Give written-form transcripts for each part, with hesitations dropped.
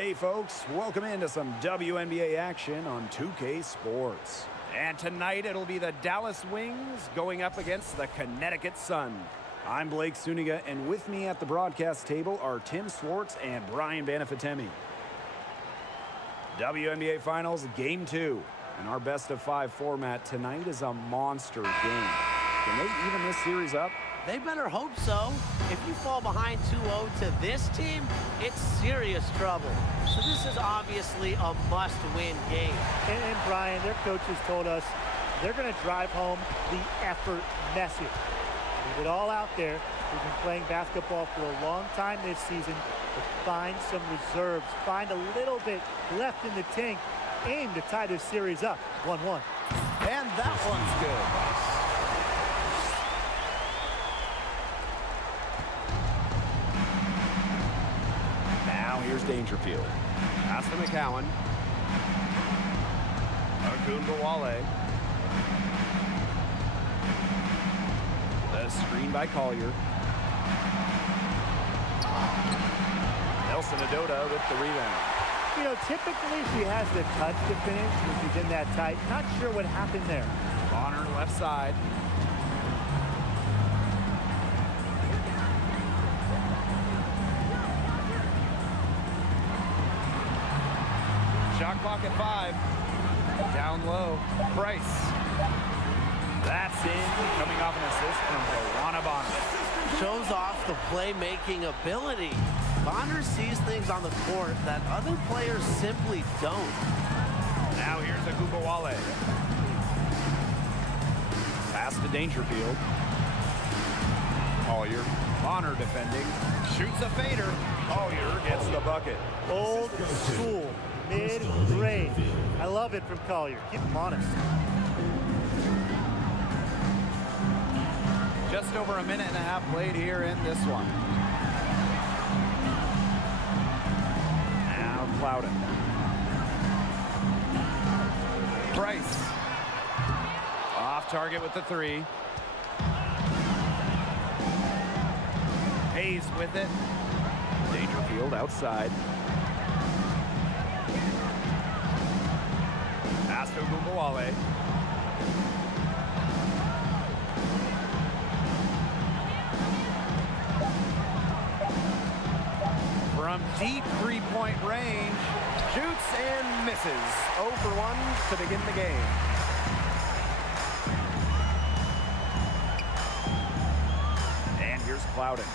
Hey folks, welcome into some WNBA action on 2K Sports. And tonight it'll be the Dallas Wings going up against the Connecticut Sun. I'm Blake Suniga, and with me at the broadcast table are Tim Swartz and Brian Banafitemi. WNBA Finals Game 2. And our best-of-5 format tonight is a monster game. Can they even this series up? They better hope so. If you fall behind 2-0 to this team, it's serious trouble. So this is obviously a must-win game. And Brian, their coaches told us they're going to drive home the effort message. Leave it all out there. We've been playing basketball for a long time this season, but find some reserves. Find a little bit left in the tank. Aim to tie this series up 1-1. And that one's good. Here's Dangerfield. Pass to McCowan. Ogunbowale. The screen by Collier. Nelson Adota with the rebound. You know, typically she has the touch to finish when she's in that tight. Not sure what happened there. Bonner left side. Shot clock at 5. Down low. Price. That's in. Coming off an assist from Luana Bonner. Shows off the playmaking ability. Bonner sees things on the court that other players simply don't. Now here's Ogunbowale. Pass to Dangerfield. Collier. Bonner defending. Shoots a fader. Collier gets the bucket. Old school. Mid-range. I love it from Collier. Keep him honest. Just over a minute and a half played here in this one. Now Clouden. Price. Off target with the 3. Hayes with it. Dangerfield outside. Pass to Ogunbowale. From deep three-point range, shoots and misses. 0 for 1 to begin the game. And here's Clouden.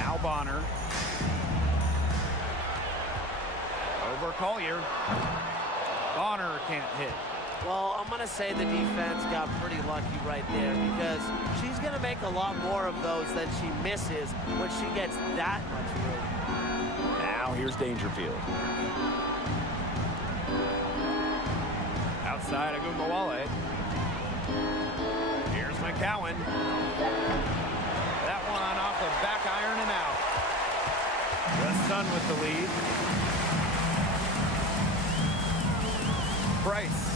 Now Bonner. Over Collier. Bonner can't hit. Well, I'm going to say the defense got pretty lucky right there because she's going to make a lot more of those than she misses when she gets that much room. Now here's Dangerfield. Outside Ogunbowale. Here's McCowan. That one off the back iron and out. The Sun with the lead. Price.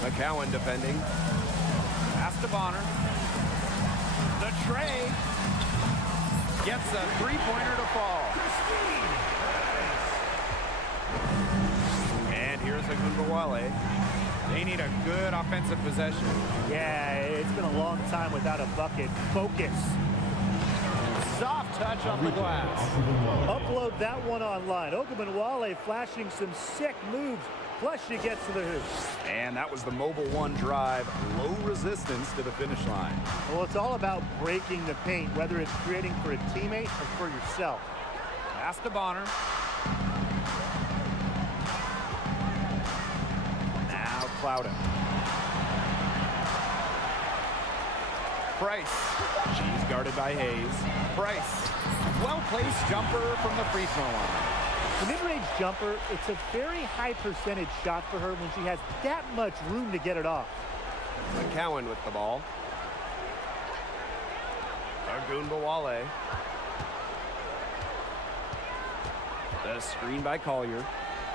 McCowan defending. Pass to Bonner. The tray. Gets a three-pointer to fall. And here's Ogunbowale. They need a good offensive possession. Yeah, it's been a long time without a bucket. Focus. Soft touch off the glass. Upload that one online. Ogunbowale flashing some sick moves. Plus she gets to the hoop. And that was the Mobile One drive. Low resistance to the finish line. Well, it's all about breaking the paint, whether it's creating for a teammate or for yourself. Pass to Bonner. Now Clouden. Price. She's guarded by Hayes. Price. Well-placed jumper from the free throw line. The mid-range jumper, it's a very high percentage shot for her when she has that much room to get it off. McCowan with the ball. Ogunbowale. The screen by Collier.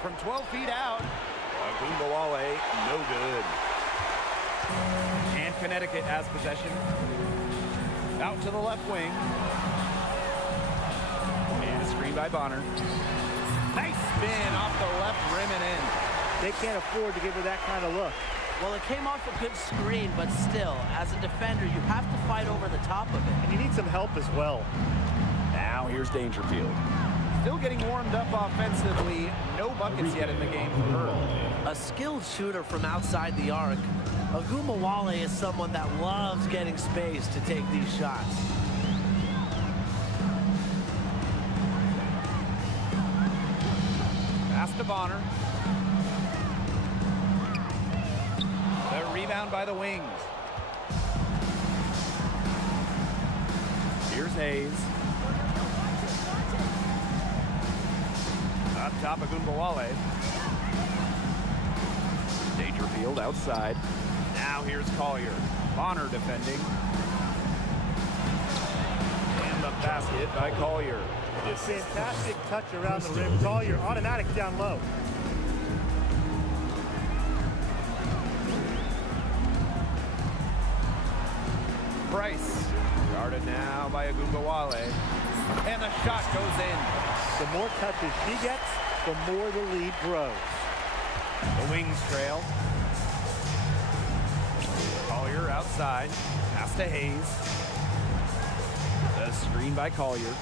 From 12 feet out. Ogunbowale, no good. And Connecticut has possession. Out to the left wing. Screen by Bonner. Nice spin off the left rim and in. They can't afford to give her that kind of look. Well, it came off a good screen, but still, as a defender, you have to fight over the top of it. And you need some help as well. Now here's Dangerfield. Still getting warmed up offensively. No buckets yet in the game for her. A skilled shooter from outside the arc. Ogumawale is someone that loves getting space to take these shots. Pass to Bonner. The rebound by the Wings. Here's Hayes. Up top, Ogumawale. Dangerfield outside. Now here's Collier. Bonner defending. And the basket by Collier. Fantastic touch around the rim. Collier automatic down low. Price. Guarded now by Ogumawale. And the shot goes in. The more touches she gets, the more the lead grows. The Wings trail. Collier outside. Pass to Hayes. The screen by Collier.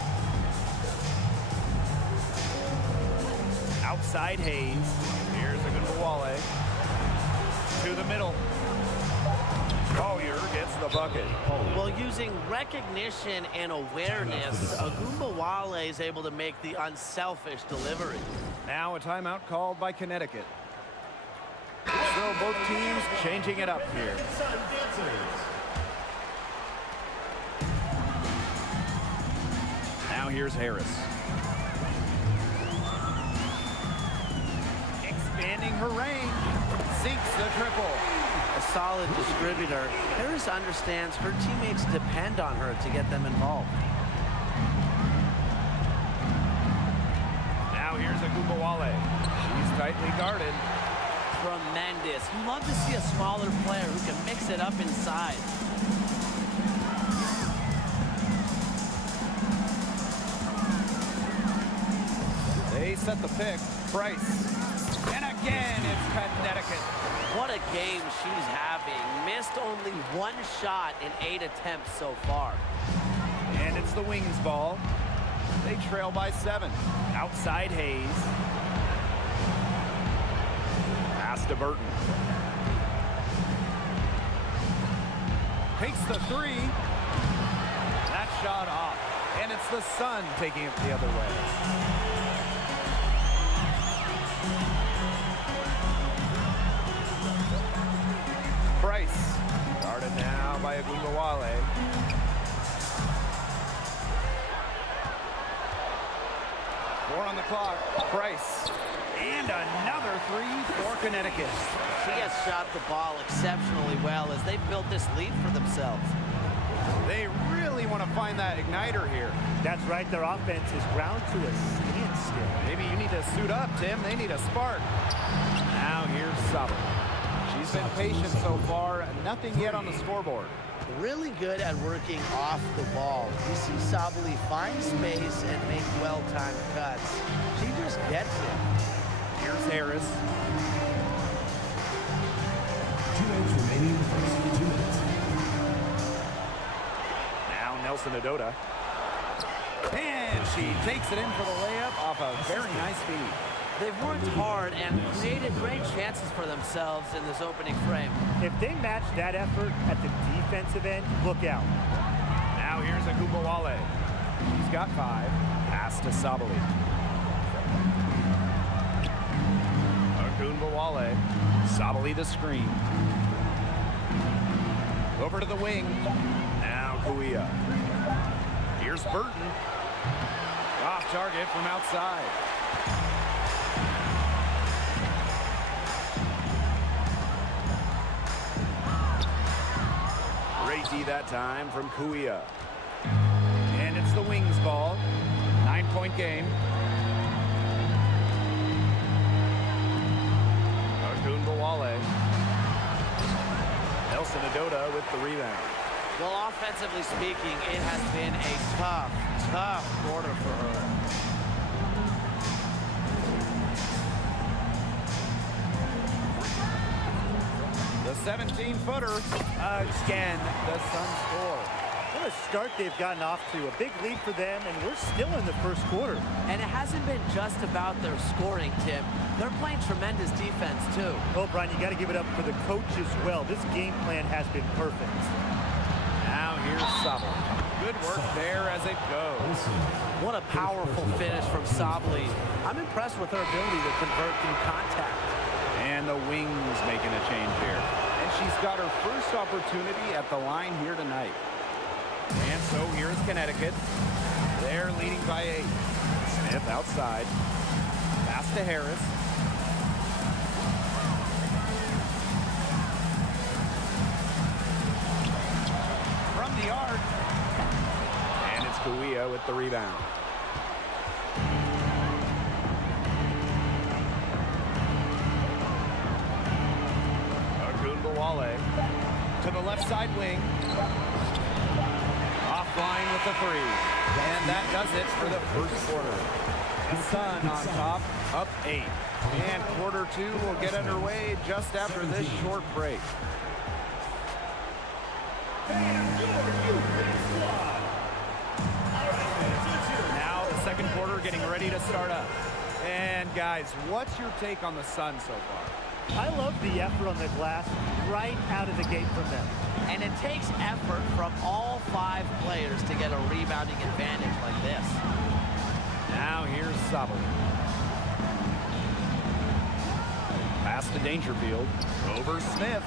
Outside Hayes. Here's Ogumawale. To the middle. Collier gets the bucket. Well, using recognition and awareness, Ogumawale is able to make the unselfish delivery. Now a timeout called by Connecticut. So both teams changing it up here. Now here's Harris. Expanding her range. Sinks the triple. A solid distributor. Harris understands her teammates depend on her to get them involved. Now here's Ogumawale. She's tightly guarded. Tremendous. You love to see a smaller player who can mix it up inside. They set the pick. Price. And again, it's Connecticut. What a game she's having. Missed only one shot in 8 attempts so far. And it's the Wings ball. They trail by 7. Outside Hayes. Pass to Burton. Takes the 3. That shot off. And it's the Sun taking it the other way. Price. Guarded now by Ogumawale. Four on the clock. Price. And another 3 for Connecticut. She has shot the ball exceptionally well as they've built this lead for themselves. They really want to find that igniter here. That's right. Their offense is ground to a standstill. Maybe you need to suit up, Tim. They need a spark. Now here's Sabali. She's been patient so far. Nothing yet on the scoreboard. Really good at working off the ball. You see Sabali find space and make well-timed cuts. She just gets it. Here's Harris. 2 minutes remaining in the first 2 minutes. Now Nelson Adota. And she takes it in for the layup off a very nice feed. They've worked hard and created great chances for themselves in this opening frame. If they match that effort at the defensive end, look out. Now here's Ogumawale. He's got 5. Pass to Sabali. Ogumawale. Sabali the screen. Over to the wing. Now Kuia. Here's Burton. Off target from outside. Great D that time from Kuia. And it's the Wings ball. 9-point game. Ogumawale. Nelson Adota with the rebound. Well, offensively speaking, it has been a tough quarter for her. The 17-footer. Again, the Suns score. What a start they've gotten off to. A big lead for them, and we're still in the first quarter. And it hasn't been just about their scoring, Tim. They're playing tremendous defense, too. Oh, Brian, you got to give it up for the coach as well. This game plan has been perfect. Now here's Sabali. Good work there as it goes. What a powerful finish from Sabali. I'm impressed with her ability to convert through contact. And the Wings making a change here. And she's got her first opportunity at the line here tonight. And so here's Connecticut. They're leading by 8. Smith outside. Pass to Harris. From the arc. And it's Kawia with the rebound. Wale to the left side wing. Offline with the 3. And that does it for the first quarter. The Sun on top, up 8. And quarter 2 will get underway just after this short break. Now the second quarter getting ready to start up. And guys, what's your take on the Sun so far? I love the effort on the glass right out of the gate from them. And it takes effort from all 5 players to get a rebounding advantage like this. Now here's Sabali. Pass to Dangerfield. Over Smith.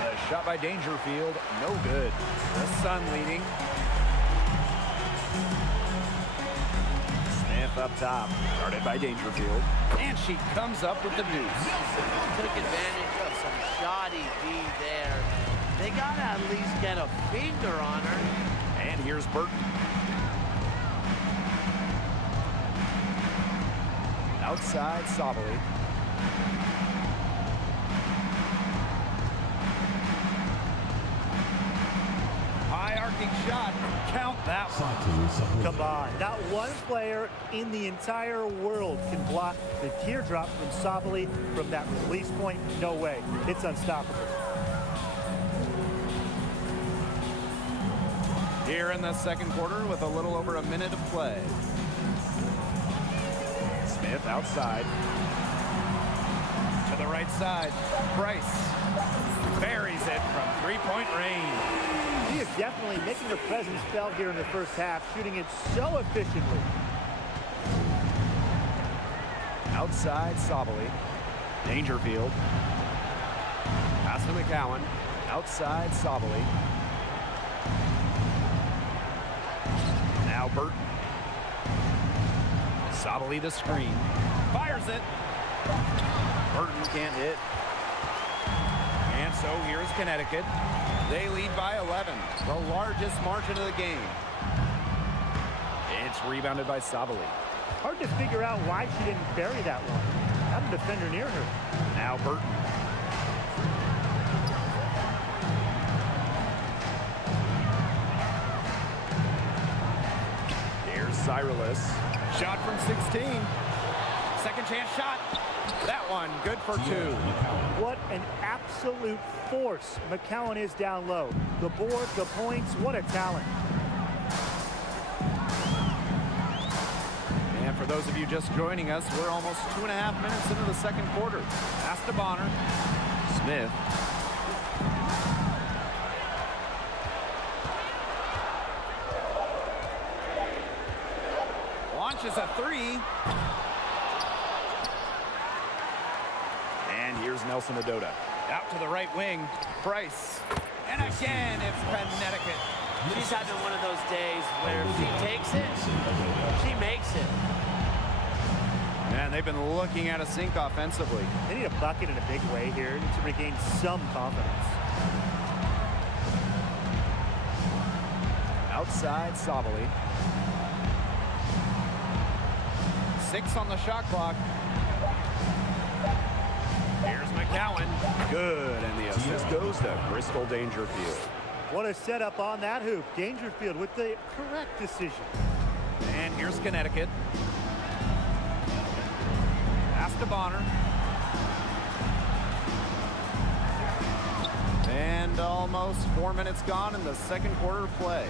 A shot by Dangerfield. No good. The Sun leading. Smith up top. Started by Dangerfield. And she comes up with the deuce. Took advantage of some shoddy D there. They got to at least get a finger on her. And here's Burton. Outside Sabali. High arcing shot. Count that one. Come on. Not one player in the entire world can block the teardrop from Sabali from that release point. No way. It's unstoppable. Here in the second quarter with a little over a minute of play. Smith outside. To the right side. Price buries it from three-point range. She is definitely making her presence felt here in the first half, shooting it so efficiently. Outside Sabali. Dangerfield. Pass to McCowan. Outside Sabali. Now Burton. Sabali the screen. Fires it. Burton can't hit. And so here's Connecticut. They lead by 11, the largest margin of the game. It's rebounded by Sabali. Hard to figure out why she didn't bury that one. Not a defender near her. Now Burton. Here's Cyrus. Shot from 16. Second chance shot. That one good for 2. What an absolute force McCowan is down low. The board, the points, what a talent. And for those of you just joining us, we're almost 2.5 minutes into the second quarter. Pass to Bonner. Smith. Launches a 3. And here's Nelson Adota. Out to the right wing. Price. And again, it's Connecticut. She's having one of those days where if she takes it, she makes it. Man, they've been looking at a sink offensively. They need a bucket in a big way here to regain some confidence. Outside Sabali. 6 on the shot clock. Here's McCowan. Good, and the assist goes to Crystal Dangerfield. What a setup on that hoop. Dangerfield with the correct decision. And here's Connecticut. Pass to Bonner. And almost 4 minutes gone in the second quarter of play.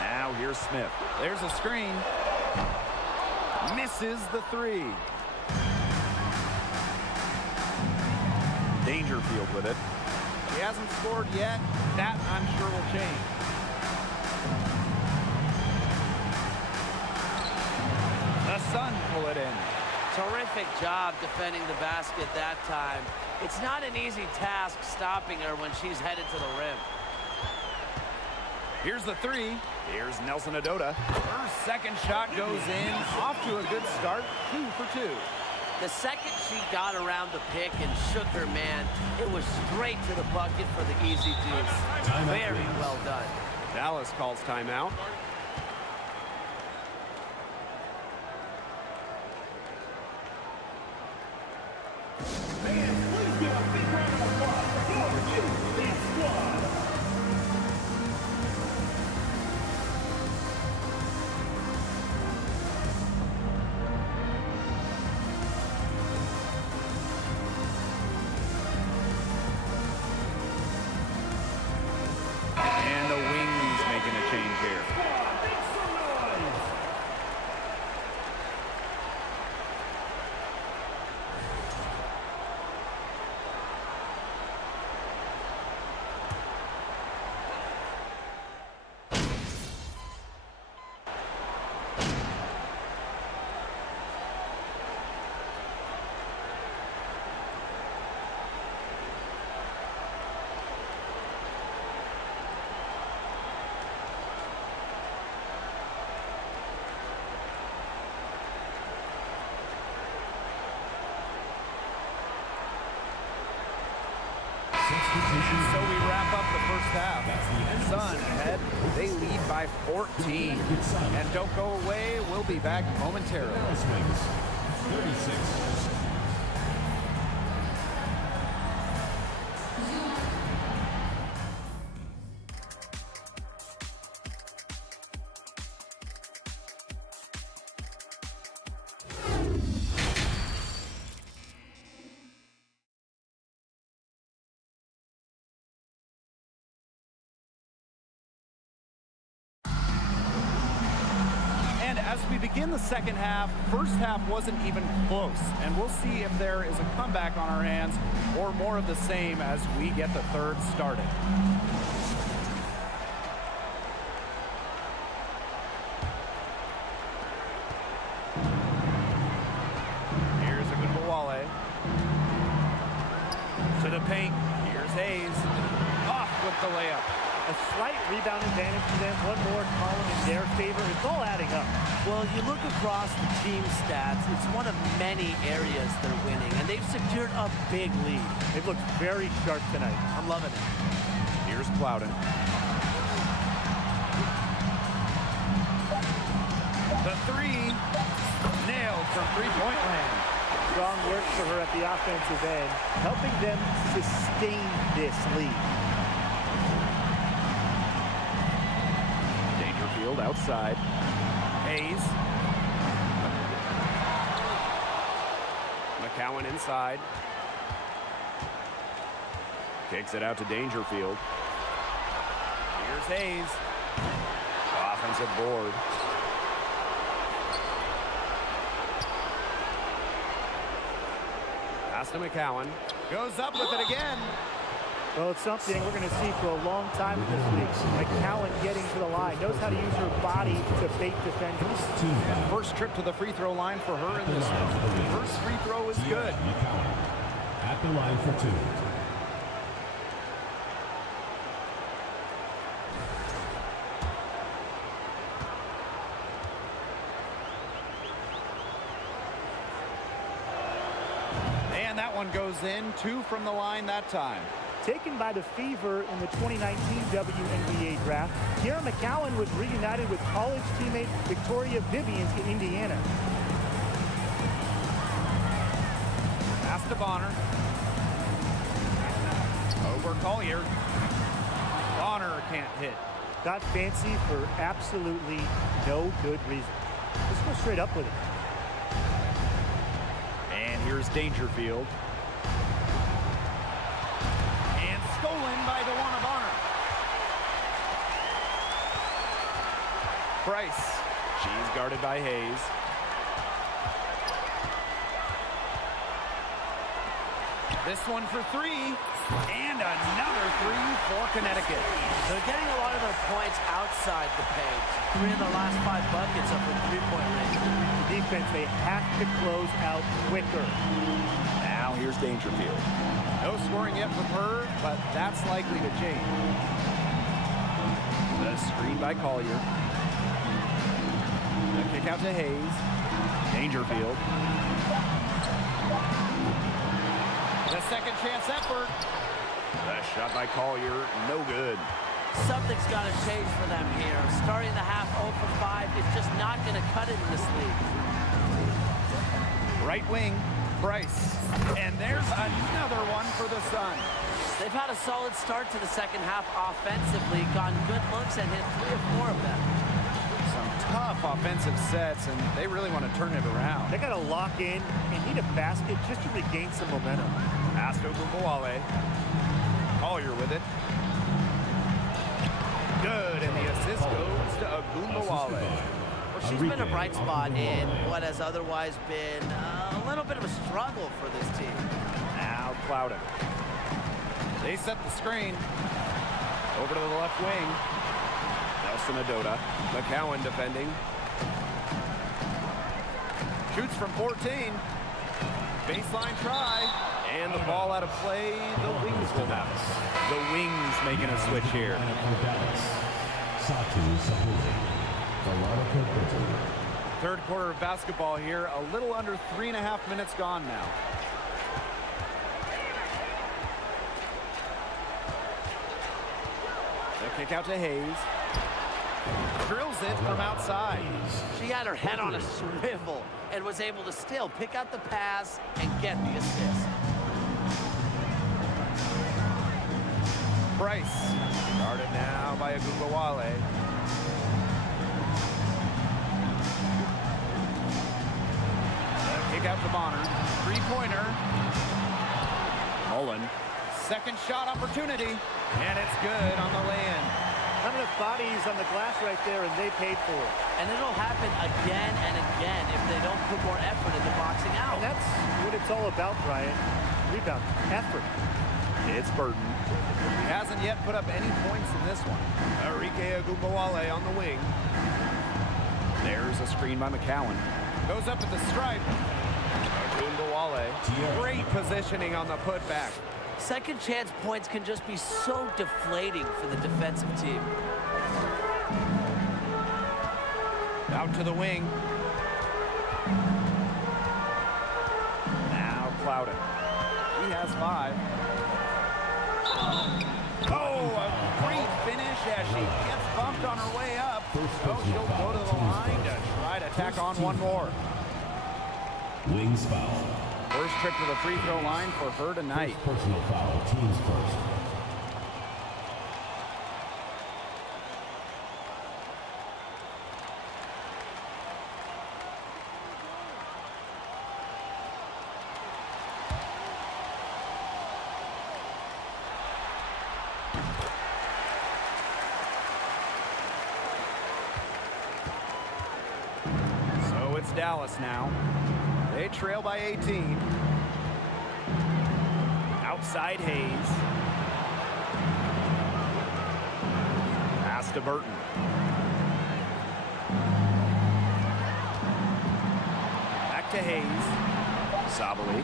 Now here's Smith. There's a screen. Misses the three. Dangerfield with it. He hasn't scored yet. That, I'm sure, will change. The Sun pull it in. Terrific job defending the basket that time. It's not an easy task stopping her when she's headed to the rim. Here's the three. Here's Nelson Adota. Her second shot goes in. Off to a good start. 2 for 2. The second she got around the pick and shook her man, it was straight to the bucket for the easy deuce. Very well done. Dallas calls timeout. Fans, please give a big round of applause for our new Dance Squad. And the Wings making a change here. Make some noise. So we wrap up the first half. Sun ahead. They lead by 14. And don't go away. We'll be back momentarily. Dallas Wings, 36. And as we begin the second half, first half wasn't even close. And we'll see if there is a comeback on our hands or more of the same as we get the third started. Here's a good Wale. To the paint. Here's Hayes. Off with the layup. A slight rebound advantage for them. One more column in their favor. It's all adding up. Well, you look across the team stats, it's one of many areas they're winning, and they've secured a big lead. They've looked very sharp tonight. I'm loving it. Here's Plowden. The three. Nailed from three-point land. Strong work for her at the offensive end, helping them sustain this lead. Dangerfield outside. Hayes. McCowan inside. Kicks it out to Dangerfield. Here's Hayes. Offensive board. Pass to McCowan. Goes up with it again. Well, it's something we're going to see for a long time in this league. McCowan getting to the line, knows how to use her body to bait defenders. First trip to the free throw line for her in this one. First free throw is good. McCowan at the line for 2. And that one goes in. 2 from the line that time. Taken by the Fever in the 2019 WNBA draft, Kiera McCowan was reunited with college teammate Victoria Vivians in Indiana. Pass to Bonner. Over Collier. Bonner can't hit. Got fancy for absolutely no good reason. Let's go straight up with it. And here's Dangerfield. Price. She's guarded by Hayes. This one for three. And another three for Connecticut. They're getting a lot of their points outside the paint. 3 of the last 5 buckets are from three-point range. The defense, they have to close out quicker. Now here's Dangerfield. No scoring yet from her, but that's likely to change. The screen by Collier. The kick out to Hayes. Dangerfield. The second chance effort. The shot by Collier, no good. Something's got to change for them here. Starting the half 0 for 5 is just not going to cut it in this league. Right wing, Price. And there's another one for the Sun. They've had a solid start to the second half offensively, gotten good looks and hit 3 or 4 of them. Some tough offensive sets, and they really want to turn it around. They got to lock in and need a basket just to regain some momentum. Pass to Ogunbowale. Collier with it. Good, and the assist goes to Ogunbowale. Well, she's been a bright spot in what has otherwise been a little bit of a struggle for this team. Now Clouden. They set the screen. Over to the left wing. Nelson Adota. McCowan defending. Shoots from 14. Baseline try. And the ball out of play. The Wings will have it. The Wings making a switch here. Third quarter of basketball here. A little under 3.5 minutes gone now. The kick out to Hayes. Drills it from outside. She had her head on a swivel and was able to still pick out the pass and get the assist. Price. Guarded now by Ogunbowale. Kick out to Bonner. Three-pointer. Mullen. Second shot opportunity. And it's good on the lay-in. Not enough bodies on the glass right there, and they paid for it. And it'll happen again and again if they don't put more effort into boxing out. And that's what it's all about, Brian. Rebound, effort. It's Burton. He hasn't yet put up any points in this one. Enrique Ogunbowale on the wing. There's a screen by McCowan. Goes up at the stripe. Ogunbowale. Great positioning on the putback. Second chance points can just be so deflating for the defensive team. Out to the wing. Now Clouden. He has 5. Oh, a great finish as she gets bumped on her way up. Oh, she'll go to the line to try to tack on one more. Wings foul. First trip to the free throw line for her tonight. Personal foul. Teams first. So it's Dallas now. They trail by 18. Outside Hayes. Pass to Burton. Back to Hayes. Sabali.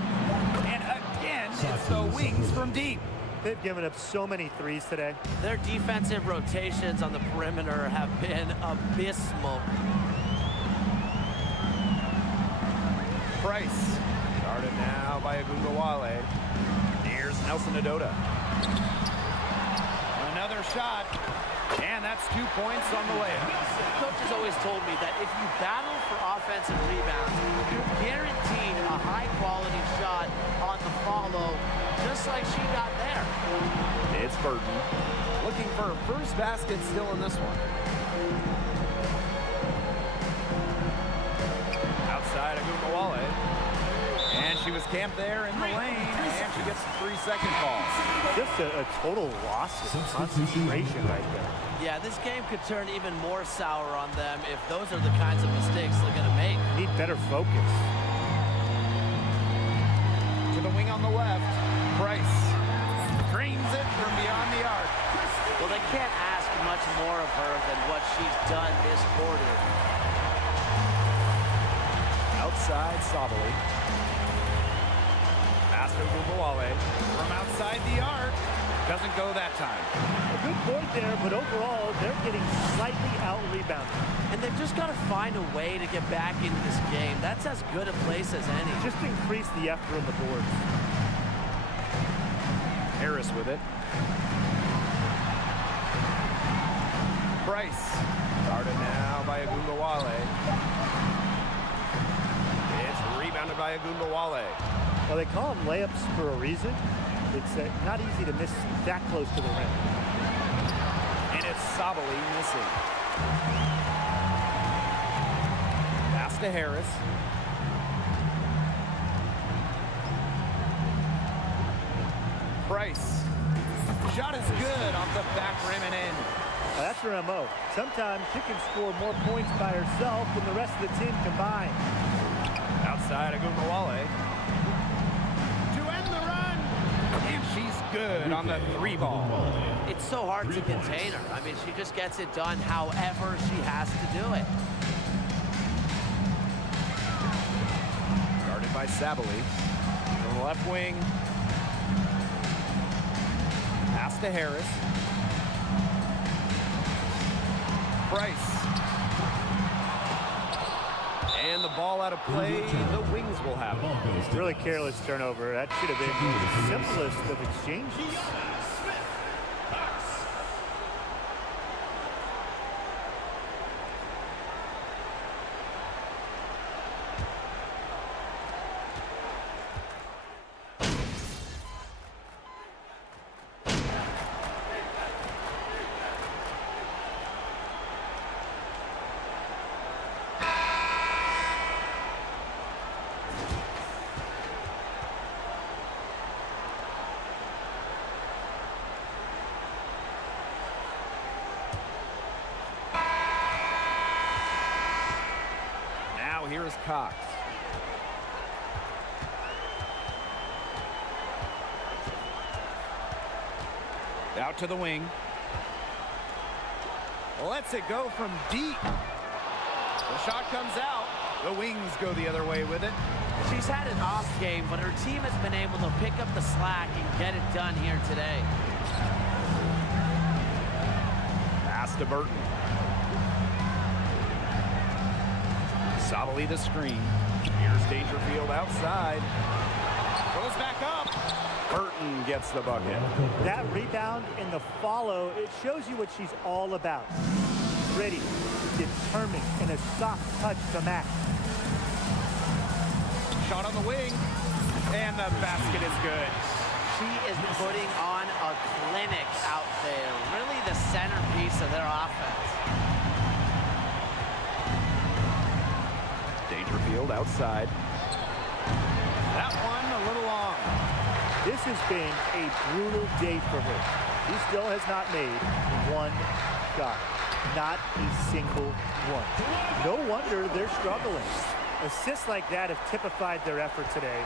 And again, it's the Wings from deep. They've given up so many threes today. Their defensive rotations on the perimeter have been abysmal. Price. Guarded now by Ogunbowale. Here's Nelson Adota. Another shot. And that's 2 points on the layup. Coach has always told me that if you battle for offensive rebounds, you're guaranteed a high-quality shot on the follow, just like she got there. It's Burton. Looking for her first basket still in this one. Outside Ogunbowale. And she was camped there in the lane, and she gets a 3-second call. Just a total loss of concentration right there. Yeah, this game could turn even more sour on them if those are the kinds of mistakes they're going to make. Need better focus. To the wing on the left, Price drains it from beyond the arc. Well, they can't ask much more of her than what she's done this quarter. Outside Sabali. Pass to Ogunbowale from outside the arc. Doesn't go that time. A good point there, but overall, they're getting slightly out-rebounded. And they've just got to find a way to get back into this game. That's as good a place as any. Just increase the effort on the boards. Harris with it. Price. Guarded now by Ogunbowale. It's rebounded by Ogunbowale. Well, they call them layups for a reason. It's not easy to miss that close to the rim. And it's Sabali missing. Pass to Harris. Price. Shot is good off the back rim and in. Now, that's her MO. Sometimes she can score more points by herself than the rest of the team combined. Outside Ogunbowale. To end the run. And she's good on the 3 ball. It's so hard to contain her. I mean, she just gets it done however she has to do it. Guarded by Sabali. From the left wing. Pass to Harris. Price. And the ball out of play. The Wings will have it. Really careless turnover. That should have been the simplest of exchanges. Here is Cox. Out to the wing. Lets it go from deep. The shot comes out. The Wings go the other way with it. She's had an off game, but her team has been able to pick up the slack and get it done here today. Pass to Burton. Sabali the screen. Here's Dangerfield outside. Goes back up. Burton gets the bucket. That rebound and the follow, it shows you what she's all about. Ready, determined, and a soft touch to match. Shot on the wing. And the basket is good. She is putting on a clinic out there. Really the centerpiece of their offense. Dangerfield outside. That one a little long. This has been a brutal day for her. She still has not made one shot. Not a single one. No wonder they're struggling. Assists like that have typified their effort today.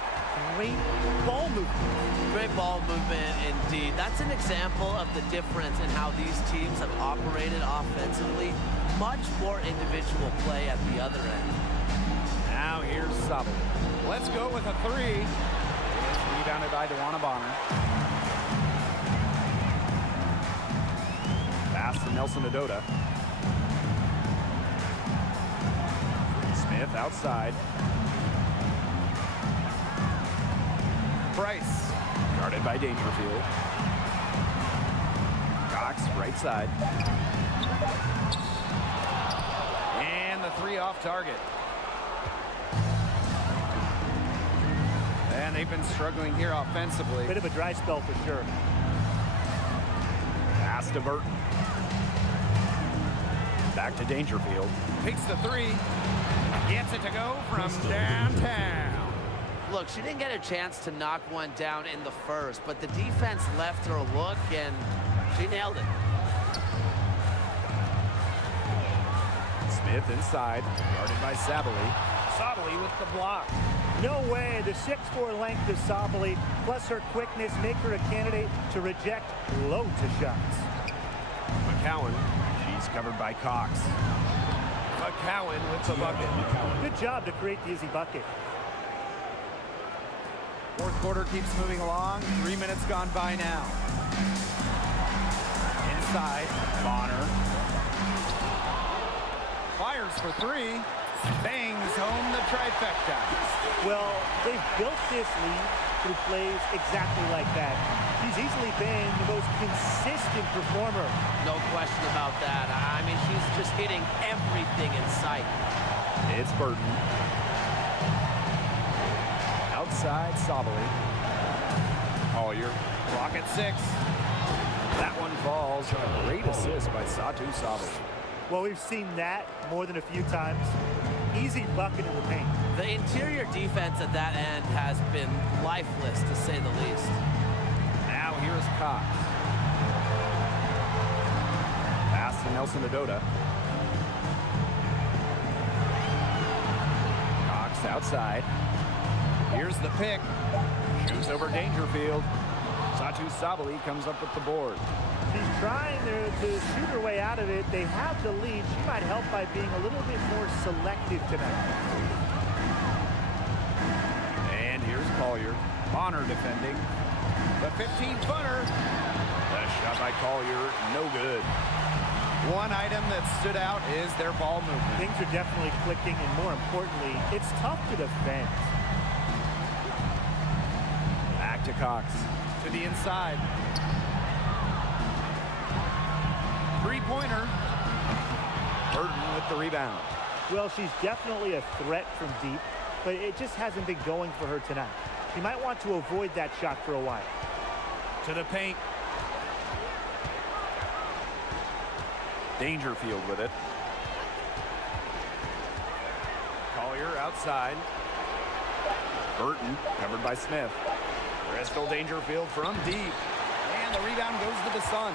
Great ball movement. Great ball movement indeed. That's an example of the difference in how these teams have operated offensively. Much more individual play at the other end. Now here's Sabali. Let's go with a 3. It's rebounded by DeWanna Bonner. Pass to Nelson Adota. Smith outside. Price. Guarded by Dangerfield. Cox right side. And the 3 off target. And they've been struggling here offensively. Bit of a dry spell for sure. Pass to Burton. Back to Dangerfield. Takes the 3. Gets it to go from downtown. Look, she didn't get a chance to knock one down in the first, but the defense left her a look, and she nailed it. Smith inside, guarded by Sabali. Sabali with the block. No way. The 6'4" length of Sabali, plus her quickness, make her a candidate to reject loads of shots. McCowan, she's covered by Cox. McCowan with the bucket. Good job to create the easy bucket. Fourth quarter keeps moving along. 3 minutes gone by now. Inside, Bonner. Fires for three. Bangs home the trifecta. Well, they've built this lead through plays exactly like that. She's easily been the most consistent performer. No question about that. I mean, she's just hitting everything in sight. It's Burton. Outside, Sabali. Collier. Clock at 6. That one falls. A great assist by Satu Sabali. Well, we've seen that more than a few times. Easy bucket in the paint. The interior defense at that end has been lifeless, to say the least. Now here's Cox. Pass to Nelson Adota. Cox outside. Here's the pick. Shoots over Dangerfield. Satu Sabali comes up with the board. She's trying to shoot her way out of it. They have the lead. She might help by being a little bit more selective tonight. And here's Collier. Bonner defending. The 15-footer. The shot by Collier, no good. One item that stood out is their ball movement. Things are definitely clicking, and more importantly, it's tough to defend. Back to Cox. To the inside. Three-pointer. Burton with the rebound. Well, she's definitely a threat from deep, but it just hasn't been going for her tonight. She might want to avoid that shot for a while. To the paint. Dangerfield with it. Collier outside. Burton covered by Smith. Bristol Dangerfield from deep. And the rebound goes to the Sun.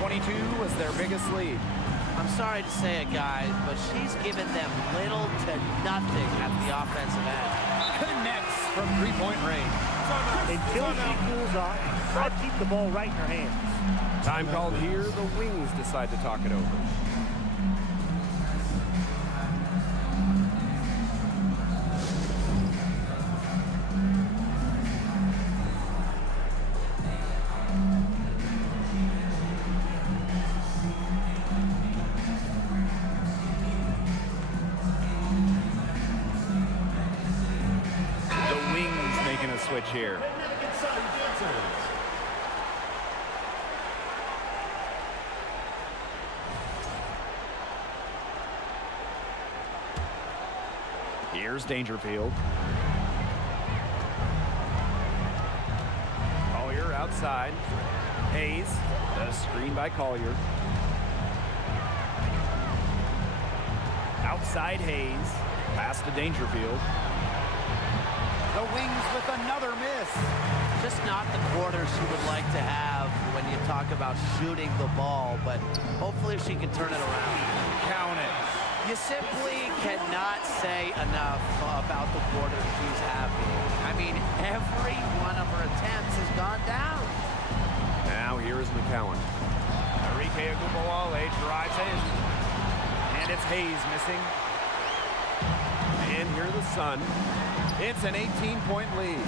22 was their biggest lead. I'm sorry to say it, guys, but she's given them little to nothing at the offensive end. Connects from three-point range. Until she cools off, try to keep the ball right in her hands. Time called here. The Wings decide to talk it over. Switch here. Here's Dangerfield. Collier outside. Hayes, the screen by Collier. Outside Hayes, pass to Dangerfield. The Wings with another miss. Just not the quarter she would like to have when you talk about shooting the ball, but hopefully she can turn it around. Count it. You simply cannot say enough about the quarter she's having. I mean, every one of her attempts has gone down. Now here is McCowan. Enrique Agumbawale drives in. And it's Hayes missing. And here the Sun. It's an 18-point lead.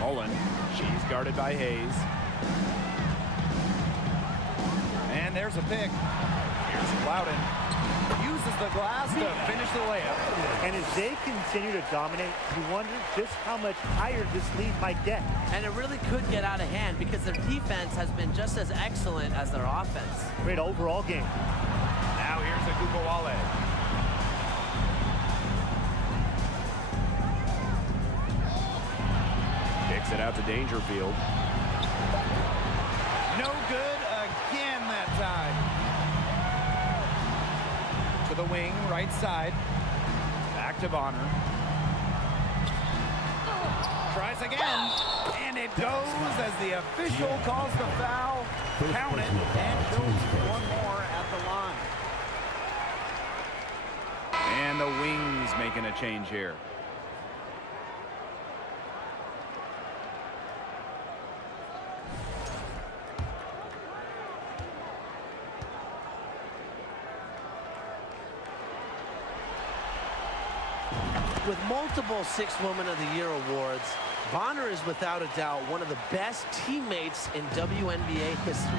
Mullen, she's guarded by Hayes. And there's a pick. Here's Plowden. Uses the glass to finish the layup. And as they continue to dominate, you wonder just how much higher this lead might get. And it really could get out of hand because their defense has been just as excellent as their offense. Great overall game. Now here's Agumbawale. Kicks it out to Dangerfield. No good again that time. To the wing, right side. Back to Bonner. Tries again. And it goes as the official calls the foul. Count it. And she'll shoot one more at the line. And the Wings making a change here. With multiple Sixth Woman of the Year awards, Bonner is without a doubt one of the best teammates in WNBA history.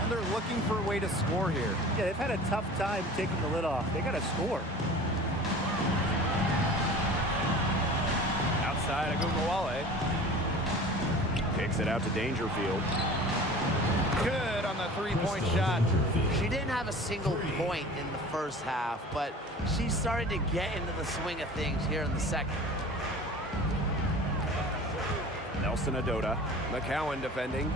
And they're looking for a way to score here. Yeah, they've had a tough time taking the lid off. They got to score. Outside Agumawale. Kicks it out to Dangerfield. Good on the three-point shot. She didn't have a single point in the first half, but she's starting to get into the swing of things here in the second. Nelson Ododa. McCowan defending.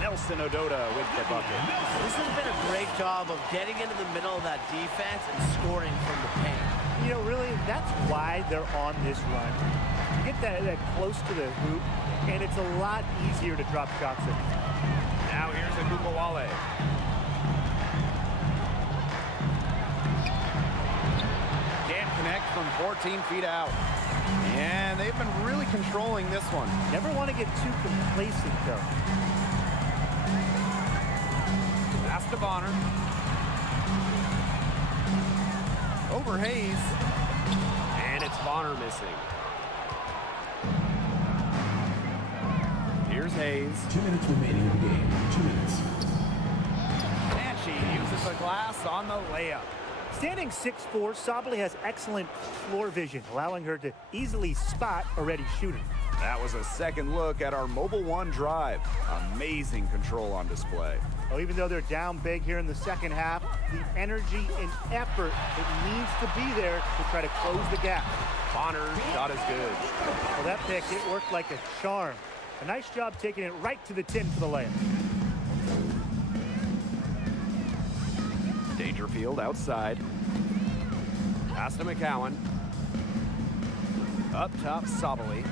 Nelson Ododa with the bucket. This has been a great job of getting into the middle of that defense and scoring from the paint. You know, really, that's why they're on this run. You get that close to the hoop, and it's a lot easier to drop shots in. Now here's Agumawale. Can't connect from 14 feet out. And they've been really controlling this one. Never want to get too complacent, though. Pass to Bonner. Over Hayes. And it's Bonner missing. Here's Hayes. 2 minutes remaining in the game. 2 minutes. And she uses the glass on the layup. Standing 6'4", Sabally has excellent floor vision, allowing her to easily spot a ready shooter. That was a second look at our Mobile One drive. Amazing control on display. Well, even though they're down big here in the second half, the energy and effort that needs to be there to try to close the gap. Bonner's shot is good. Well, that pick, it worked like a charm. A nice job taking it right to the tin for the layup. Dangerfield outside. Pass to McCowan. Up top, Sabally.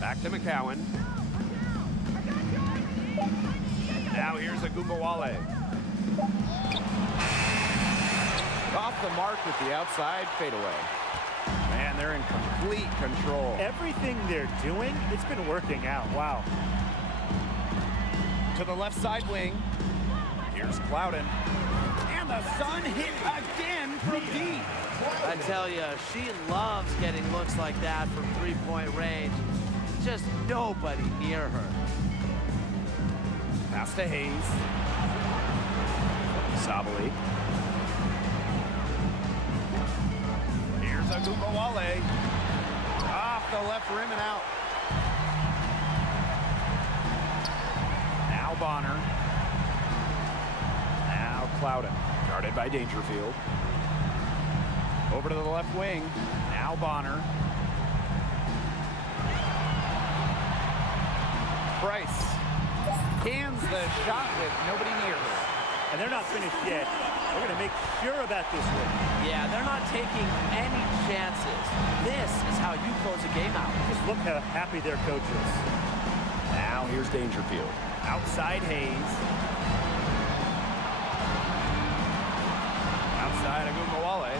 Back to McCowan. Now here's Agumawale. Off the mark with the outside fadeaway. Man, they're in complete control. Everything they're doing, it's been working out. Wow. To the left side wing. Here's Clouden. And the Sun hit again from deep. I tell you, she loves getting looks like that from three-point range. Just nobody near her. Pass to Hayes. Sabally. Here's Agumawale. Off the left rim and out. Now Bonner. Now Clouden. Guarded by Dangerfield. Over to the left wing. Now Bonner. Price cans the shot with nobody near her. And they're not finished yet. They're going to make sure about this one. Yeah, they're not taking any chances. This is how you close a game out. Just look how happy their coach is. Now here's Dangerfield. Outside Hayes. Outside Agumawale.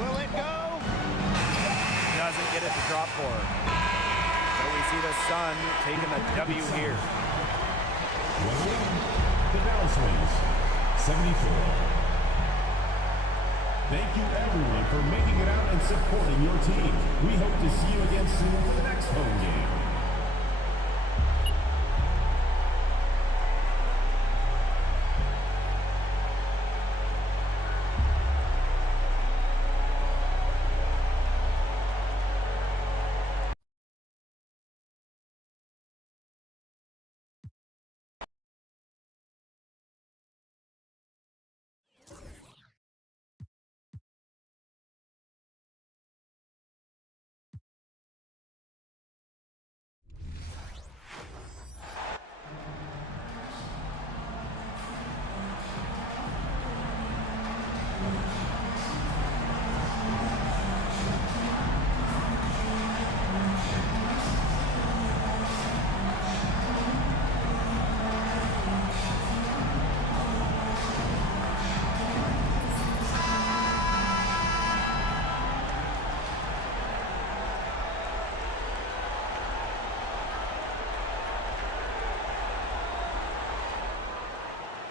Will it go? Doesn't get it to drop for her. So we see the Sun taking the W here. The Dallas Wings, 74. Thank you everyone for making it out and supporting your team. We hope to see you again soon for the next home game.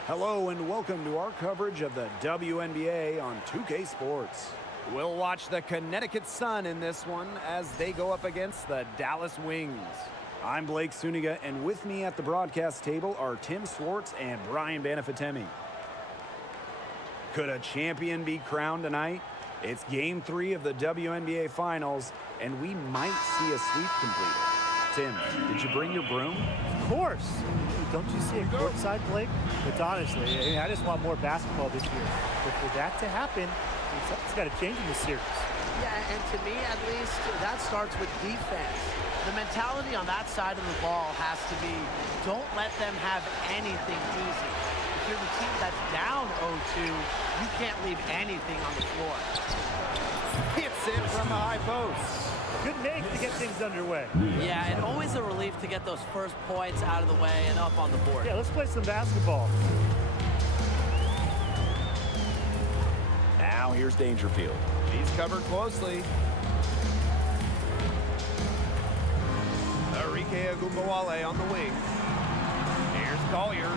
Hello and welcome to our coverage of the WNBA on 2K Sports. We'll watch the Connecticut Sun in this one as they go up against the Dallas Wings. I'm Blake Suniga, and with me at the broadcast table are Tim Swartz and Brian Banafitemi. Could a champion be crowned tonight? It's Game 3 of the WNBA Finals, and we might see a sweep completed. Tim, did you bring your broom? Of course. Don't you see a courtside, Blake? But honestly, I just want more basketball this year. But for that to happen, something's got to change in this series. Yeah, and to me, at least, that starts with defense. The mentality on that side of the ball has to be, don't let them have anything easy. If you're the team that's down 0-2, you can't leave anything on the floor. Hits it from the high post. Good make to get things underway. Yeah, and always a relief to get those first points out of the way and up on the board. Yeah, let's play some basketball. Now here's Dangerfield. She's covered closely. Arike Agumbawale on the wing. Here's Collier.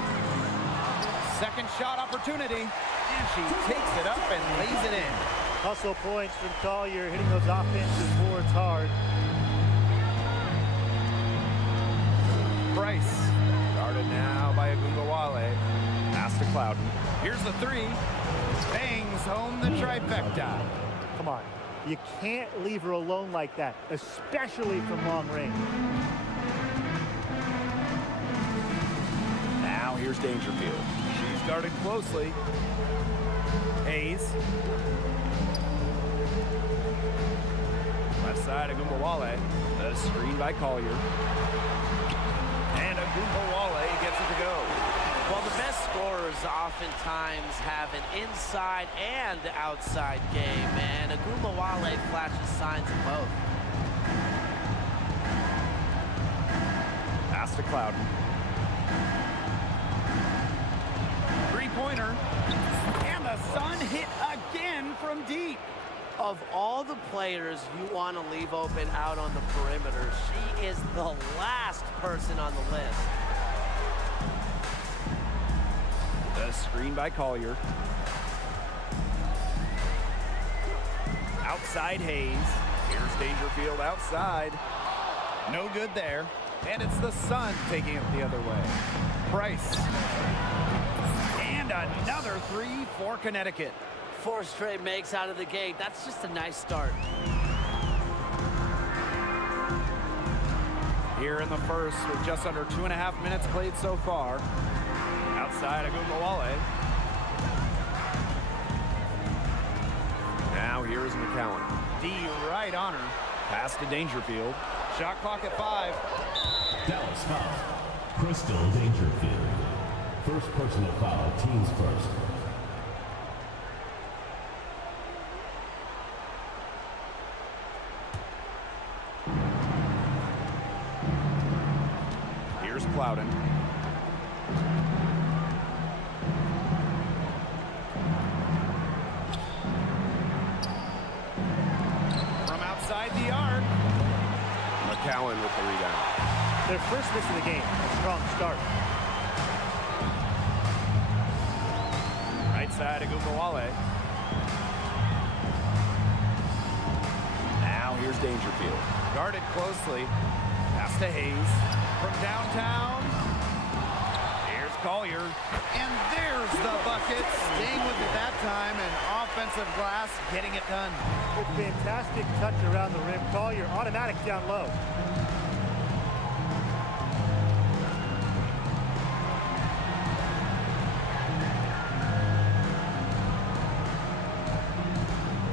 Second shot opportunity. And she takes it up and lays it in. Hustle points from Collier, hitting those offensive boards hard. Price. Guarded now by Agumbawale. Pass to Clouden. Here's the three. Bangs home the trifecta. Come on. You can't leave her alone like that, especially from long range. Now here's Dangerfield. She's guarded closely. Hayes. Left side, Agumbawale. The screen by Collier. And Agumbawale gets it to go. Well, the best scorers oftentimes have an inside and outside game, and Agumbawale flashes signs of both. Pass to Clouden. Three-pointer. And the Sun hit again from deep. Of all the players you want to leave open out on the perimeter, she is the last person on the list. The screen by Collier. Outside Hayes. Here's Dangerfield outside. No good there. And it's the Sun taking it the other way. Price. And another three for Connecticut. 4 straight makes out of the gate. That's just a nice start. Here in the first with just under 2.5 minutes played so far. Outside Agumbawale. Now here's McCowan. D right on her. Pass to Dangerfield. Shot clock at 5. Dallas foul. Crystal Dangerfield. First personal foul, teams first. Here's Clouden. From outside the arc. McCowan with the rebound. Their first miss of the game, a strong start. Right side Agumbawale. Now here's Dangerfield. Guarded closely. Pass to Hayes. From downtown. Here's Collier. And there's the bucket. Staying with it that time. And offensive glass getting it done. A fantastic touch around the rim. Collier automatic down low.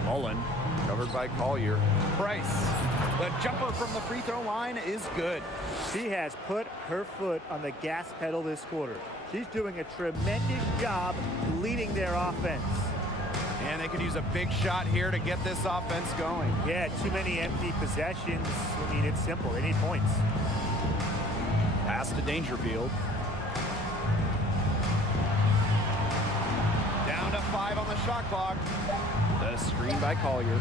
Mullen, covered by Collier. Price. The jumper from the free throw line is good. She has put her foot on the gas pedal this quarter. She's doing a tremendous job leading their offense. And they could use a big shot here to get this offense going. Yeah, too many empty possessions. I mean, it's simple. They need points. Pass to Dangerfield. Down to 5 on the shot clock. The screen by Collier.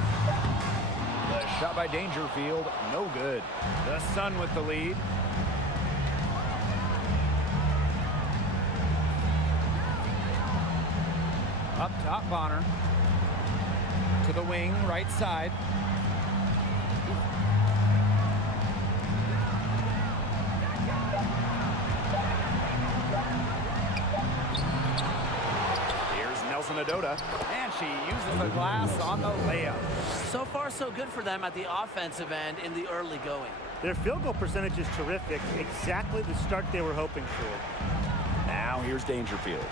The shot by Dangerfield, no good. The Sun with the lead. Up top, Bonner. To the wing, right side. Here's Nelson Adota, and she uses the glass on the layup. So far, so good for them at the offensive end in the early going. Their field goal percentage is terrific. Exactly the start they were hoping for. Now here's Dangerfield.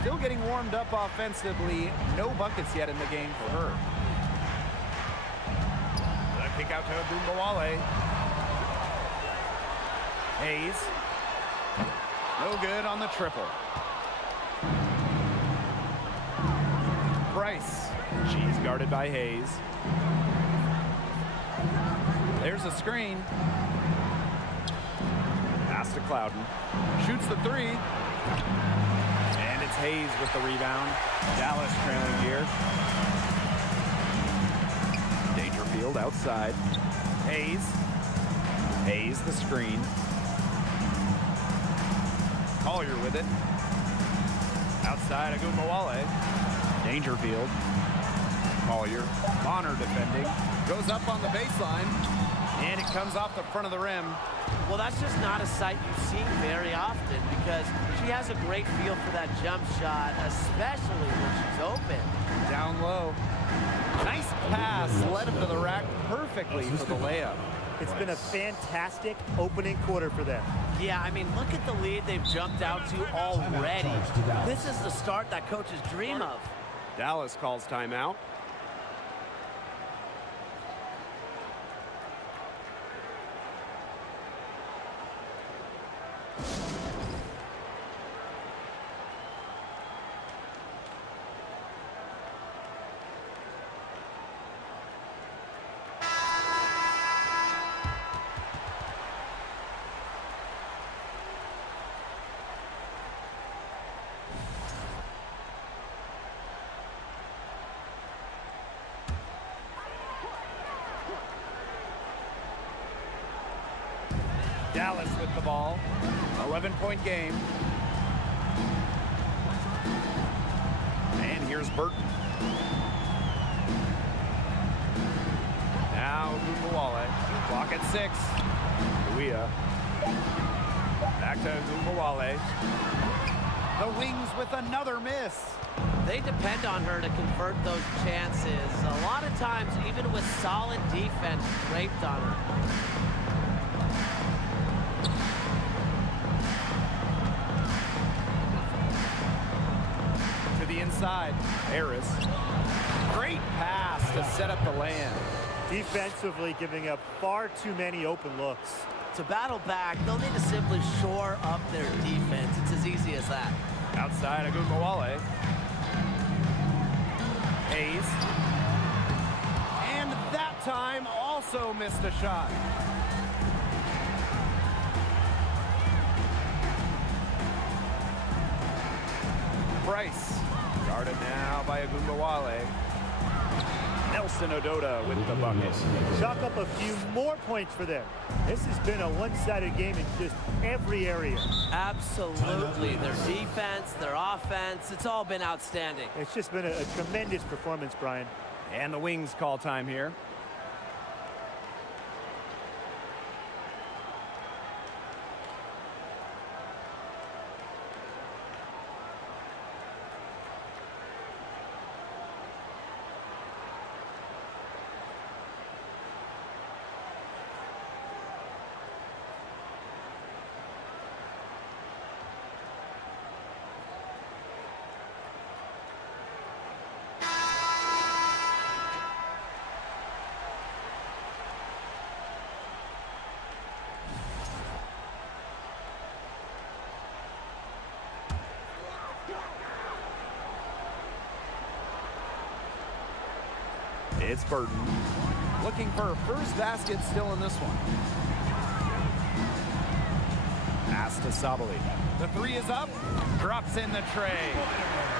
Still getting warmed up offensively. No buckets yet in the game for her. The kick out to Agumbawale. Hayes. No good on the triple. Price. She's guarded by Hayes. There's a screen. Pass to Clouden. Shoots the three. And it's Hayes with the rebound. Dallas trailing here. Dangerfield outside. Hayes. Hayes the screen. Collier with it. Outside Agumbawale. Dangerfield. Collier. Bonner defending. Goes up on the baseline. And it comes off the front of the rim. Well, that's just not a sight you see very often because she has a great feel for that jump shot, especially when she's open. Down low. Nice pass. Led him to the rack perfectly for the layup. It's been a fantastic opening quarter for them. Yeah, I mean, look at the lead they've jumped out to already. This is the start that coaches dream of. Dallas calls timeout. Dallas with the ball. 11-point game. And here's Burton. Now Agumbawale. Clock at 6. Kuia. Back to Agumbawale. The Wings with another miss. They depend on her to convert those chances. A lot of times, even with solid defense draped on her. Inside, Harris. Great pass to set up the land. Defensively giving up far too many open looks. To battle back, they'll need to simply shore up their defense. It's as easy as that. Outside Agumbawale. Hayes. And that time also missed a shot. Price. Guarded now by Agumbawale. Nelson Adota with the bucket. Chalk up a few more points for them. This has been a one-sided game in just every area. Absolutely. Their defense, their offense, it's all been outstanding. It's just been a tremendous performance, Brian. And the Wings call time here. It's Burton. Looking for her first basket still in this one. Pass to Sabali. The three is up. Drops in the tray.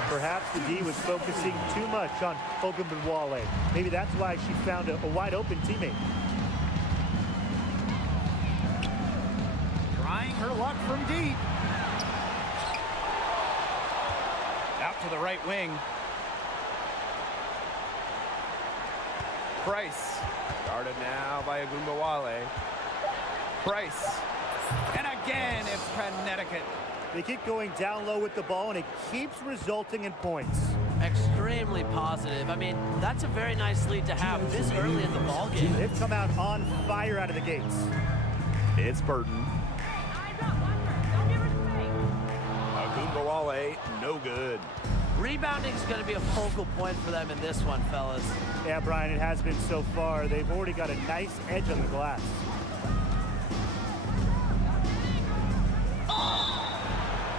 Perhaps the D was focusing too much on Agumbawale. Maybe that's why she found a wide open teammate. Trying her luck from deep. Out to the right wing. Price. Guarded now by Agumbawale. Price. And again, it's Connecticut. They keep going down low with the ball, and it keeps resulting in points. Extremely positive. I mean, that's a very nice lead to have this early in the ball game. They've come out on fire out of the gates. It's Burton. Agumbawale, no good. Rebounding is going to be a focal point for them in this one, fellas. Yeah, Brian, it has been so far. They've already got a nice edge on the glass.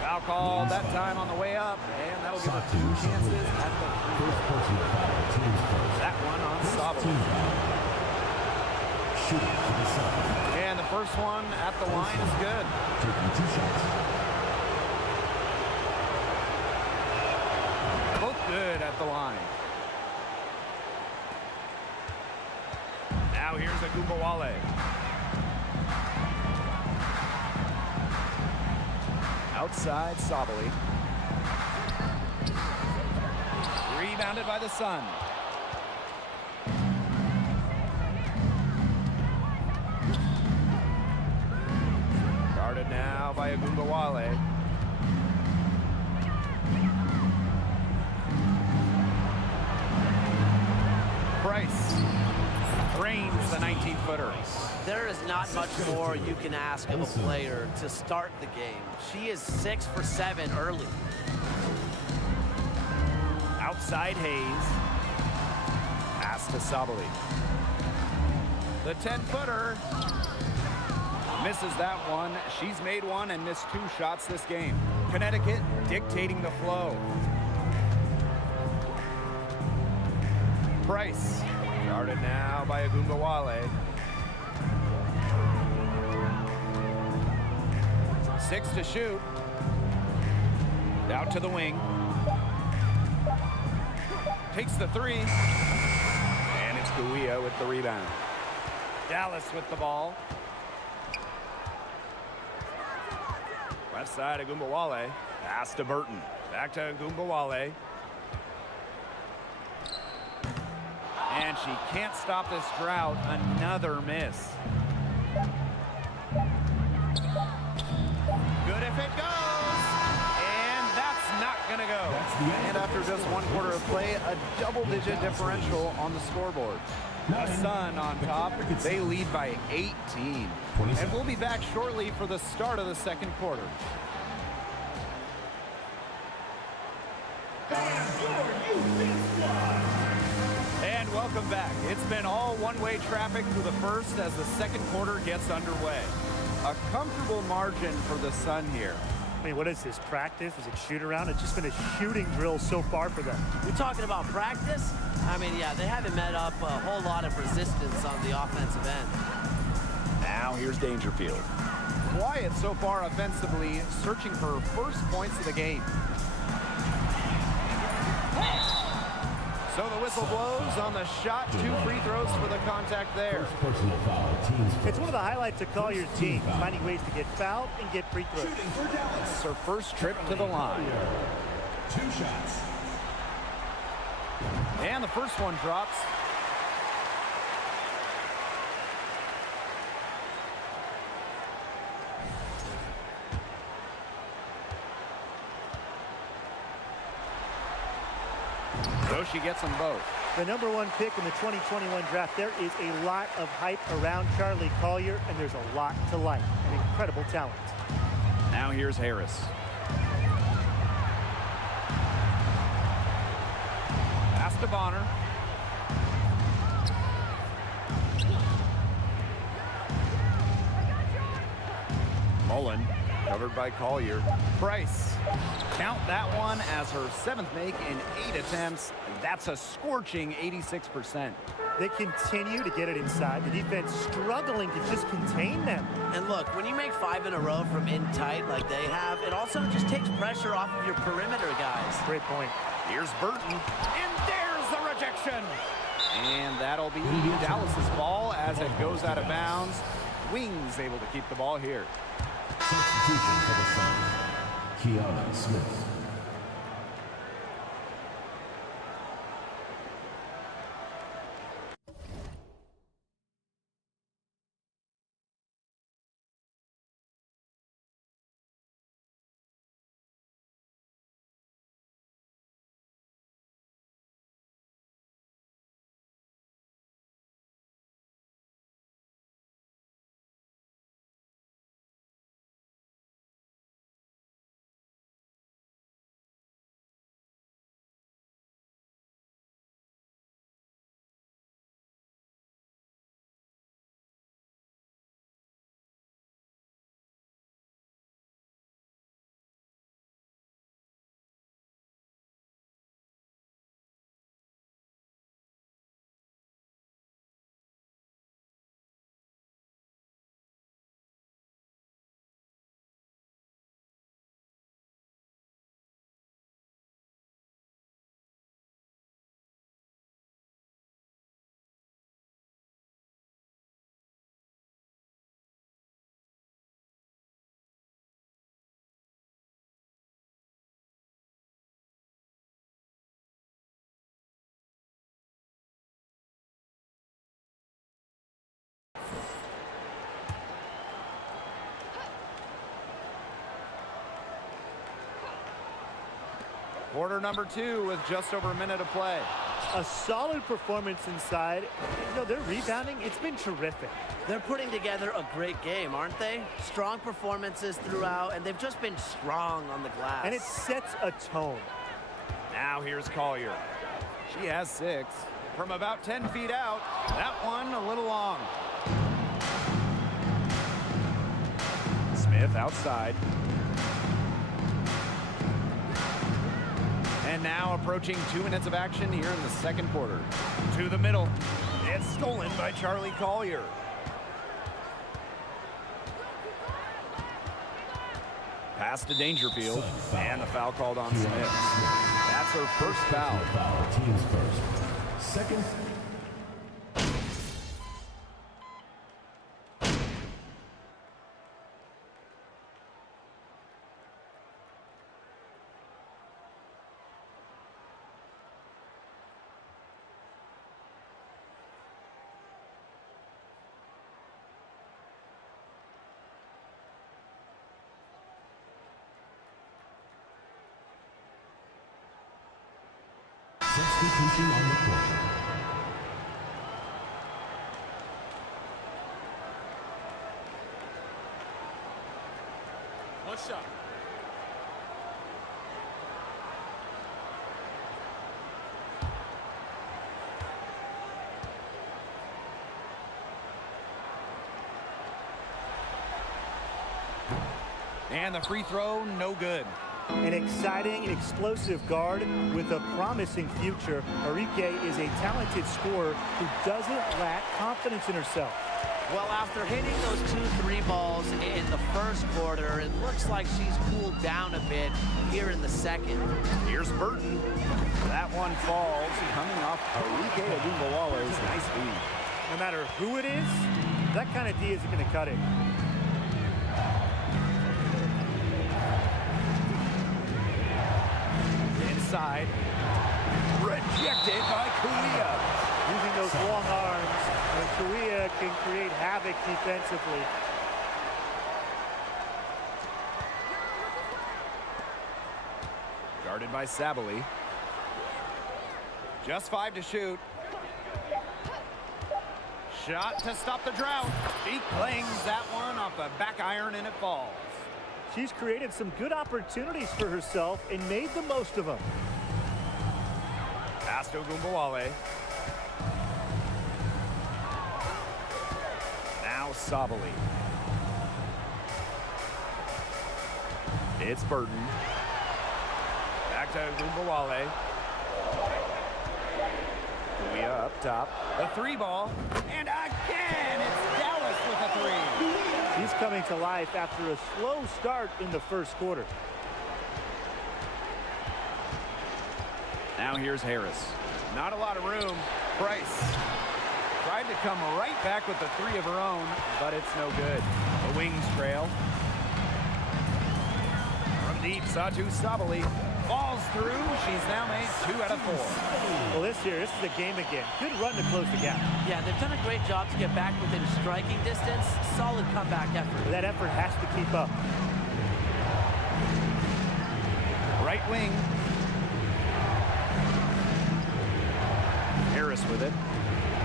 Foul called that time on the way up, and that'll give them 2 chances at the free First throw. personal foul, team's first. That one on Team Sabali. foul. Shooting for the Suns. And the first one at the line is good. Taking 2 shots. Both good at the line. Now here's Agumbawale. Outside Sabali. Rebounded by the Sun. Guarded now by Agumbawale. Price frames the 19-footer. There is not much more you can ask of a player to start the game. She is 6 for 7 early. Outside Hayes. Pass to Sabali. The 10-footer misses that one. She's made one and missed 2 shots this game. Connecticut dictating the flow. Price. Guarded now by Agumbawale. 6 to shoot. Out to the wing. Takes the 3. And it's Guia with the rebound. Dallas with the ball. Left side, Agumbawale. Pass to Burton. Back to Agumbawale. And she can't stop this drought. Another miss. Good if it goes. And that's not going to go. And after just 1 quarter of play, a double-digit differential on the scoreboard. The Sun on top. They lead by 18. And we'll be back shortly for the start of the second quarter. And welcome back. It's been all one-way traffic through the first as the second quarter gets underway. A comfortable margin for the Sun here. I mean, what is this, practice? Is it shoot-around? It's just been a shooting drill so far for them. You're talking about practice? I mean, yeah, they haven't met up a whole lot of resistance on the offensive end. Now here's Dangerfield. Quiet so far offensively, searching for her first points of the game. So the whistle blows on the shot. 2 free throws for the contact there. First personal foul, team's first. It's one of the highlights of Collier's team, finding ways to get fouled and get free throws. Shooting for Dallas. It's her first trip to the line. 2 shots. And the first one drops. So she gets them both. The #1 pick in the 2021 draft, there is a lot of hype around Charli Collier, and there's a lot to like. An incredible talent. Now here's Harris. Pass to Bonner. Mullen, covered by Collier. Price. Count that one as her 7th make in 8 attempts. That's a scorching 86%. They continue to get it inside. The defense struggling to just contain them. And look, when you make 5 in a row from in tight like they have, it also just takes pressure off of your perimeter guys. Great point. Here's Burton. And there's the rejection. And that'll be Dallas's ball as it goes out of bounds. Wings able to keep the ball here. Substitution for the Suns. Kiana Smith. Quarter number 2 with just over a minute of play. A solid performance inside. You know, their rebounding, it's been terrific. They're putting together a great game, aren't they? Strong performances throughout, and they've just been strong on the glass. And it sets a tone. Now here's Collier. She has 6. From about 10 feet out, that one a little long. Smith outside. And now approaching 2 minutes of action here in the second quarter. To the middle. It's stolen by Charlie Collier. Pass to Dangerfield. And the foul called on Smith. That's her first foul. Team's first. Second. Substitution on the court. One shot. And the free throw, no good. An exciting and explosive guard with a promising future. Arike is a talented scorer who doesn't lack confidence in herself. Well, after hitting those 2 3 balls in the first quarter, it looks like she's cooled down a bit here in the second. Here's Burton. That one falls, coming off Arike Ogunbowale's nice feed. No matter who it is, that kind of D isn't going to cut it. Inside. Rejected by Kuia. Using those long arms, and Korea can create havoc defensively. Guarded by Sabally. Just 5 to shoot. Shot to stop the drought. She clings that one off the back iron and it falls. She's created some good opportunities for herself and made the most of them. Pass to Ogunbowale. Now Sabally. It's Burton. Back to Ogunbowale. Kuia up top. The 3 ball. And again, it's Dallas with a 3. She's coming to life after a slow start in the first quarter. Now here's Harris. Not a lot of room. Price tried to come right back with the 3 of her own, but it's no good. The Wings trail. From deep, Satu Sabally falls through. She's now made 2 out of 4. Well, this is the game again. Good run to close the gap. Yeah, they've done a great job to get back within striking distance. Solid comeback effort. That effort has to keep up. Right wing. Harris with it.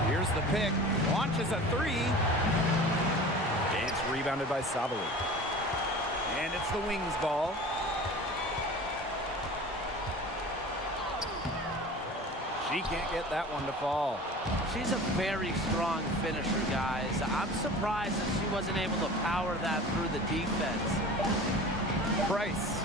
Here's the pick. Launches a 3. It's rebounded by Sabally. And it's the Wings ball. She can't get that one to fall. She's a very strong finisher, guys. I'm surprised that she wasn't able to power that through the defense. Price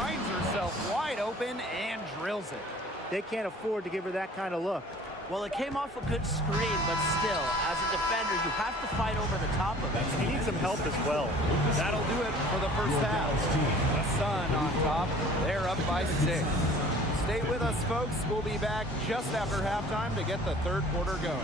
finds herself wide open and drills it. They can't afford to give her that kind of look. Well, it came off a good screen, but still, as a defender, you have to fight over the top of it. She needs some help as well. That'll do it for the first half. The Sun on top. They're up by 6. Stay with us, folks. We'll be back just after halftime to get the third quarter going.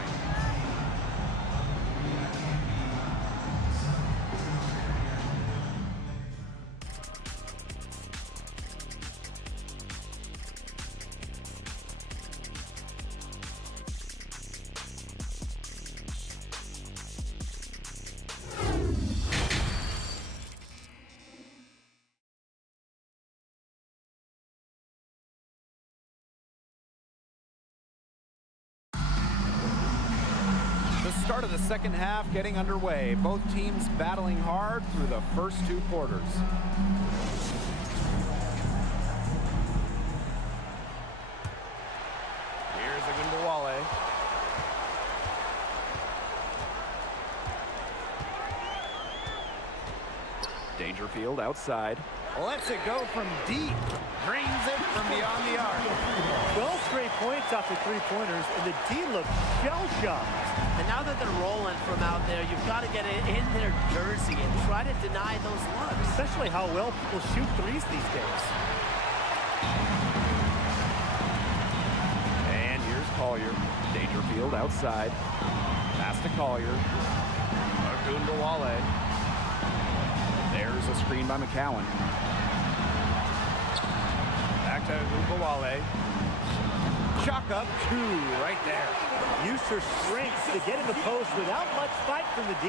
the second half getting underway. Both teams battling hard through the first two quarters. Here's Ogunbowale. Dangerfield outside. Lets it go from deep. Drains it from beyond the arc. 12 straight points off the three-pointers, and the D looks shell-shocked. And now that they're rolling from out there, you've got to get it in their jersey and try to deny those looks. Especially how well people shoot threes these days. And here's Collier. Dangerfield outside. Pass to Collier. Ogunbowale. There's a screen by McCowan. Back to Ogunbowale. Chalk up two right there. Used her strength to get in the post without much fight from the D.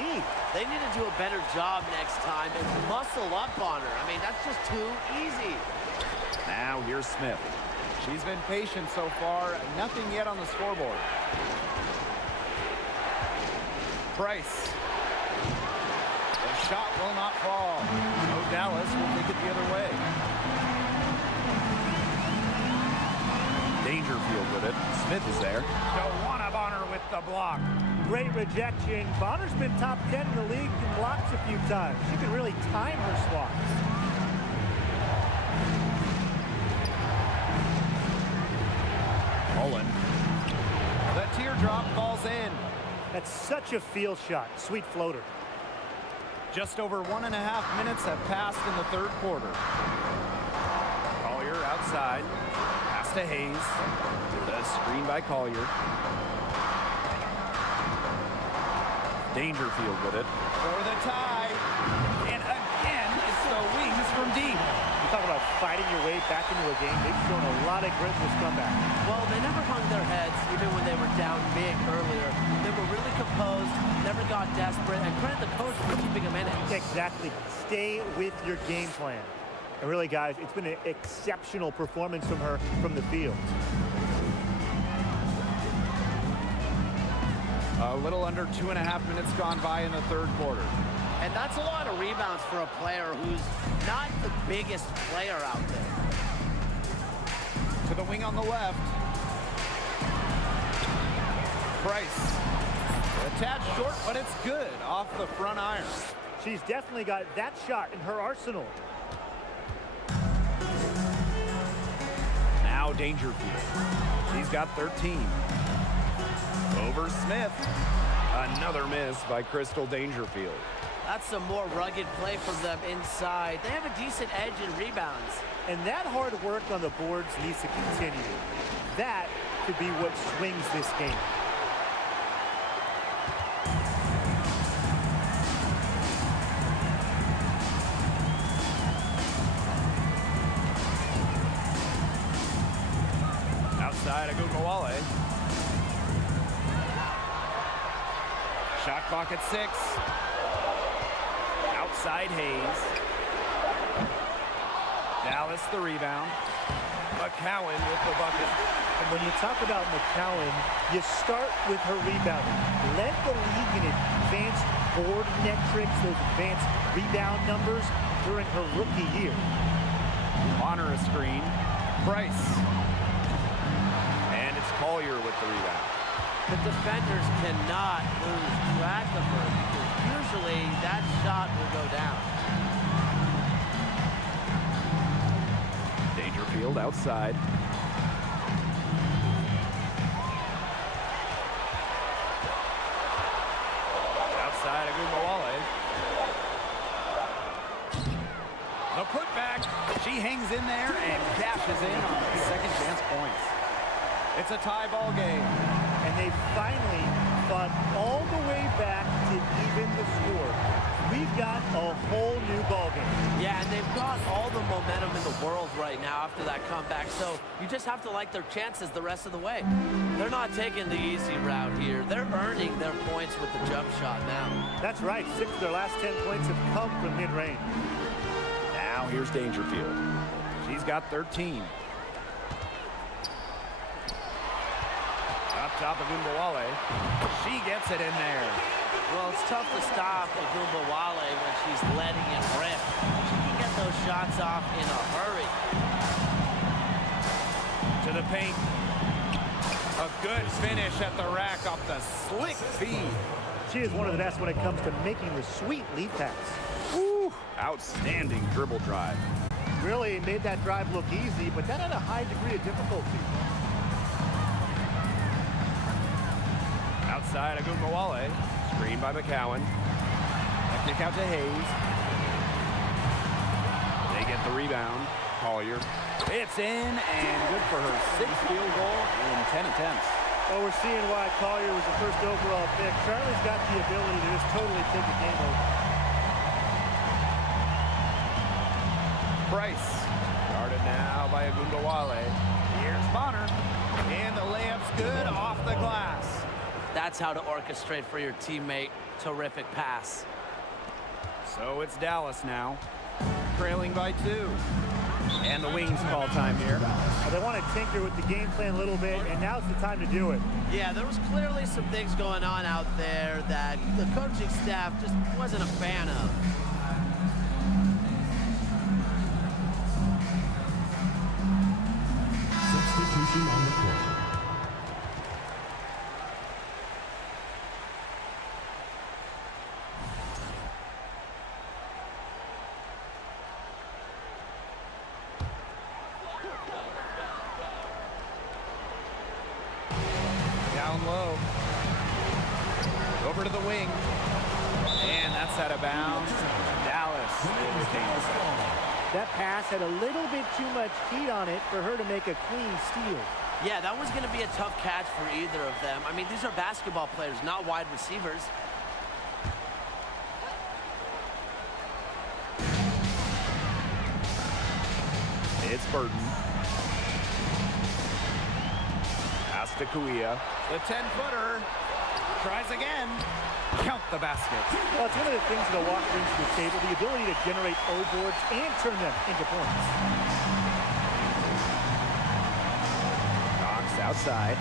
They need to do a better job next time and muscle up on her. I mean, that's just too easy. Now here's Smith. She's been patient so far. Nothing yet on the scoreboard. Price. The shot will not fall. So Dallas will take it the other way. Dangerfield with it. Smith is there. DeWanna Bonner with the block. Great rejection. Bonner's been top 10 in the league in blocks a few times. She can really time her swats. Mullen. The teardrop falls in. That's such a field shot. Sweet floater. Just over 1.5 minutes have passed in the third quarter. Collier outside. Pass to Hayes. The screen by Collier. Dangerfield with it. For the tie. And again, it's the wings from deep. You talk about fighting your way back into a game. They've shown a lot of grit in this comeback. Well, they never hung their heads, even when they were down big earlier. They were really composed, never got desperate, and credit the coach for keeping them in it. Exactly. Stay with your game plan. And really, guys, it's been an exceptional performance from her from the field. A little under 2.5 minutes gone by in the third quarter. And that's a lot of rebounds for a player who's not the biggest player out there. To the wing on the left. Price. A tad short, but it's good off the front iron. She's definitely got that shot in her arsenal. Now Dangerfield. He's got 13. Over Smith. Another miss by Crystal Dangerfield. That's some more rugged play from them inside. They have a decent edge in rebounds. And that hard work on the boards needs to continue. That could be what swings this game. Outside of Ogunbowale. Shot clock at 6. Outside Hayes. Dallas the rebound. McCowan with the bucket. And when you talk about McCowan, you start with her rebounding. Led the league in advanced board metrics, those advanced rebound numbers during her rookie year. Honor a screen. Price. And it's Collier with the rebound. The defenders cannot lose track of her because usually that shot will go down. Dangerfield outside. Outside of Ogunbowale. The putback. She hangs in there and cashes in on the second chance points. It's a tie ball game. And they finally fought all the way back to even the score. We've got a whole new ballgame. Yeah, and they've got all the momentum in the world right now after that comeback, so you just have to like their chances the rest of the way. They're not taking the easy route here. They're earning their points with the jump shot now. That's right. 6 of their last 10 points have come from mid-range. Now here's Dangerfield. She's got 13. Up top of Gumbawale. She gets it in there. Well, it's tough to stop Agumbawale when she's letting it rip. She can get those shots off in a hurry. To the paint. A good finish at the rack off the slick feed. She is one of the best when it comes to making the sweet lead pass. Woo, outstanding dribble drive. Really made that drive look easy, but that had a high degree of difficulty. Outside Agumbawale. Screen by McCowan. A kick out to Hayes. They get the rebound. Collier. It's in and good for her 6th field goal in 10 attempts. Well, we're seeing why Collier was the first overall pick. Charlie's got the ability to just totally take a game over. Price. Guarded now by Agumbawale. Here's Bonner. And the layup's good off the glass. That's how to orchestrate for your teammate. Terrific pass. So it's Dallas now. Trailing by 2. And the Wings call time here. Well, they want to tinker with the game plan a little bit, and now's the time to do it. Yeah, there was clearly some things going on out there that the coaching staff just wasn't a fan of. Substitution on the court. Down low. Over to the wing. And that's out of bounds. Dallas will retain possession. That pass had a little bit too much heat on it for her to make a clean steal. Yeah, that was going to be a tough catch for either of them. I mean, these are basketball players, not wide receivers. It's Burton. Pass to Kuia. The 10-footer. Tries again. Count the basket. Well, it's one of the things that a walk brings to the table, the ability to generate O-boards and turn them into points. Cox outside.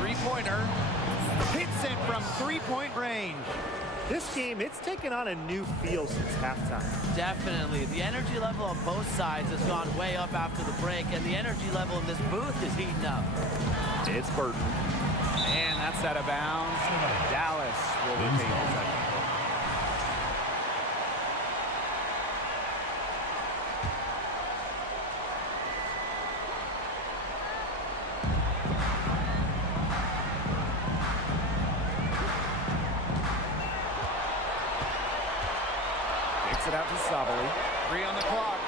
Three-pointer. Hits it from three-point range. This game, it's taken on a new feel since halftime. Definitely. The energy level on both sides has gone way up after the break, and the energy level in this booth is heating up. It's Burton. And that's out of bounds. Dallas will retain possession. Kicks it out to Sabali. 3 on the clock.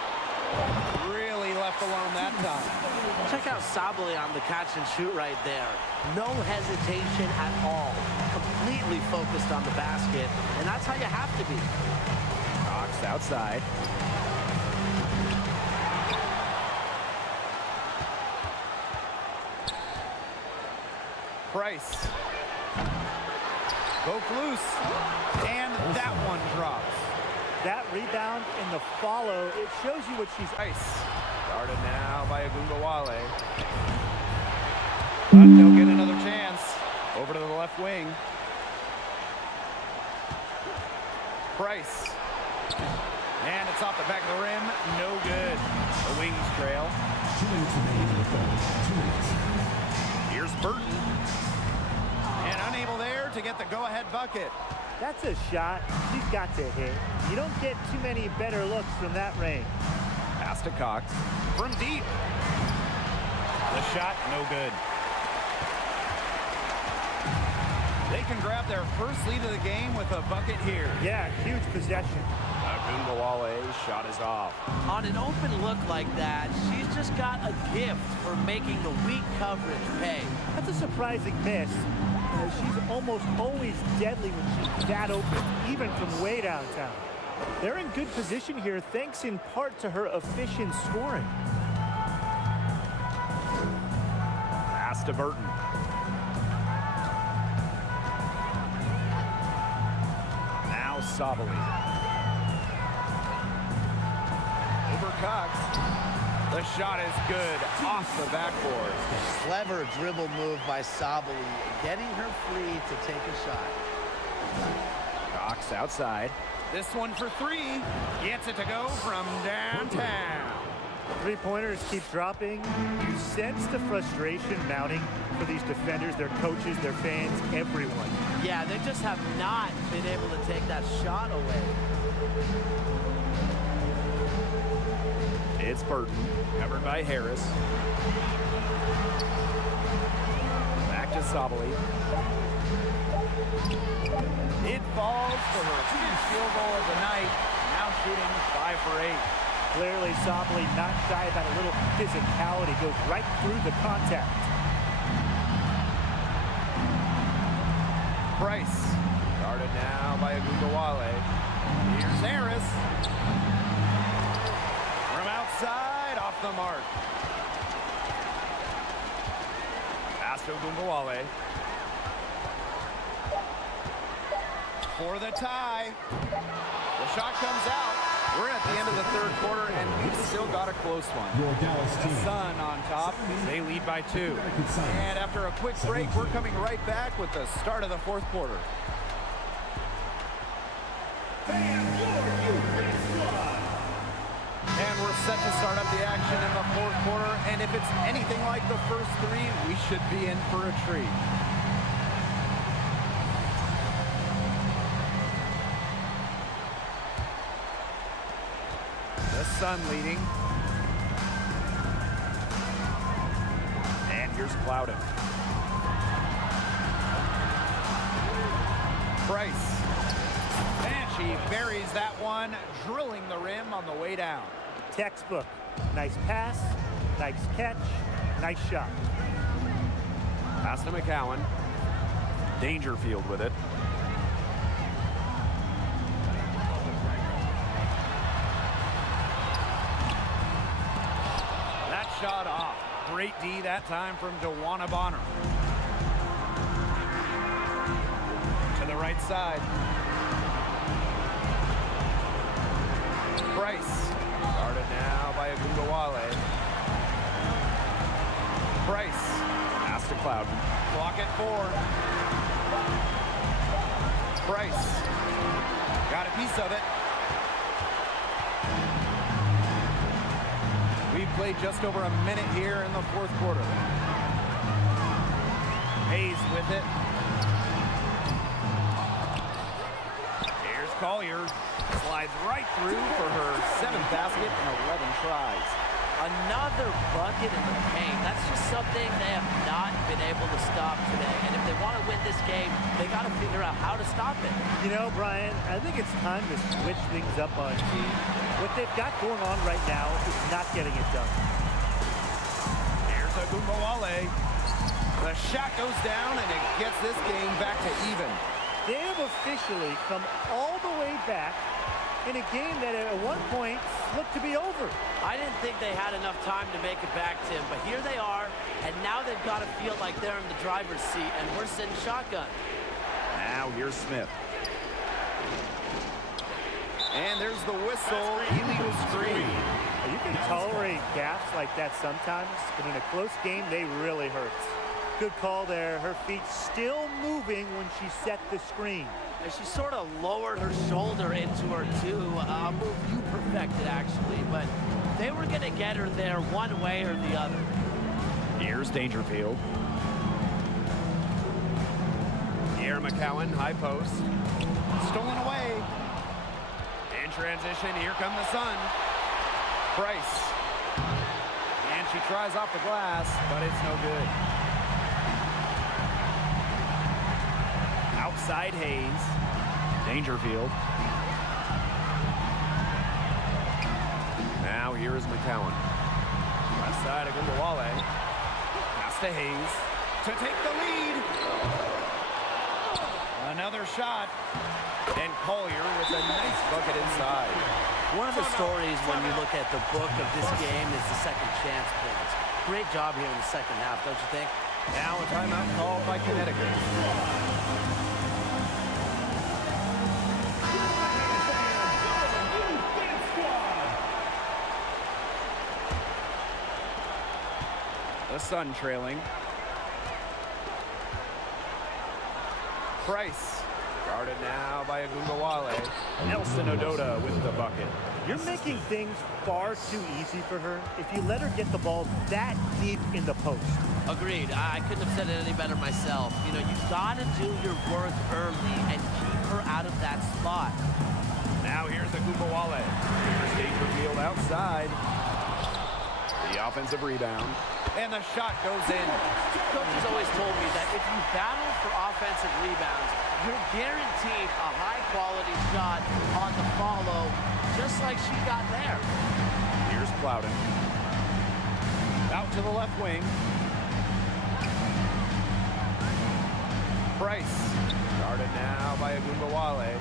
Really left alone that time. Check out Sabali on the catch and shoot right there. No hesitation at all. Completely focused on the basket, and that's how you have to be. Cox outside. Price. Broke loose. And that one drops. That rebound and the follow, it shows you what she's... Price. Guarded now by Agumbawale. But they'll get another chance. Over to the left wing. Price. And it's off the back of the rim. No good. The Wings trail. 2 minutes remaining in the third. 2 minutes. Here's Burton. And unable there to get the go-ahead bucket. That's a shot she's got to hit. You don't get too many better looks from that range. Pass to Cox. From deep. The shot, no good. They can grab their first lead of the game with a bucket here. Yeah, huge possession. Agumbawale's shot is off. On an open look like that, she's just got a gift for making the weak coverage pay. That's a surprising miss. She's almost always deadly when she's that open, even from way downtown. They're in good position here, thanks in part to her efficient scoring. Pass to Burton. Now Sabali. Over Cox. The shot is good off the backboard. Clever dribble move by Sabali, getting her free to take a shot. Cox outside. This one for three. Gets it to go from downtown. Three-pointers keep dropping. You sense the frustration mounting for these defenders, their coaches, their fans, everyone. Yeah, they just have not been able to take that shot away. It's Burton, covered by Harris. Back to Sabali. It falls for her first field goal of the night. Now shooting 5 for 8. Clearly, Sabali not shy about a little physicality. Goes right through the contact. Price, guarded now by Agundawale. Here's Harris. From outside, off the mark. Pass to Agundawale. For the tie. The shot comes out. We're at the end of the third quarter, and we've still got a close one. Your Dallas The team. Sun on top. They lead by 2. And after a quick break, we're coming right back with the start of the fourth quarter. And we're set to start up the action in the fourth quarter. And if it's anything like the first 3, we should be in for a treat. The Sun leading. And here's Plowden. Price. And she buries that one, drilling the rim on the way down. Textbook. Nice pass, nice catch, nice shot. Pass to McCowan. Dangerfield with it. That shot off. Great D that time from DeWanna Bonner. To the right side. Price. Guarded now by Agundawale. Price. Pass to Clouden. Clock at 4. Price. Got a piece of it. We've played just over a minute here in the fourth quarter. Hayes with it. Here's Collier. Slides right through for her 7th basket in 11 tries. Another bucket in the paint. That's just something they have not been able to stop today. And if they want to win this game, they got to figure out how to stop it. You know, Brian, I think it's time to switch things up on G. What they've got going on right now is not getting it done. Here's Agundawale. The shot goes down, and it gets this game back to even. They have officially come all the way back in a game that at one point looked to be over. I didn't think they had enough time to make it back, Tim, but here they are, and now they've got to feel like they're in the driver's seat, and we're sitting shotgun. Now here's Smith. And there's the whistle, illegal screen. You can tolerate gaps like that sometimes, but in a close game, they really hurt. Good call there. Her feet still moving when she set the screen. And she sort of lowered her shoulder into her, too. A move you perfected, actually, but they were going to get her there one way or the other. Here's Dangerfield. Here McCowan, high post. Stolen away. In transition, here come the Sun. Price. And she tries off the glass, but it's no good. Outside Hayes. Dangerfield. Now here is McCowan. Left side of Agundawale. Pass to Hayes to take the lead. Another shot. And Collier with a nice bucket inside. One of the stories when you look at the book of this game is the second chance points. Great job here in the second half, don't you think? Now a timeout called by Connecticut. The Sun trailing. Price. Guarded now by Agumbawale. Nelson Ododa with the bucket. You're making things far too easy for her if you let her get the ball that deep in the post. Agreed. I couldn't have said it any better myself. You know, you've got to do your work early and keep her out of that spot. Now here's Agumbawale. Here's Dangerfield outside. The offensive rebound. And the shot goes in. Coaches always told me that if you battle for offensive rebounds, you're guaranteed a high-quality shot on the follow, just like she got there. Here's Plowden. Out to the left wing. Price. Guarded now by Agumbawale.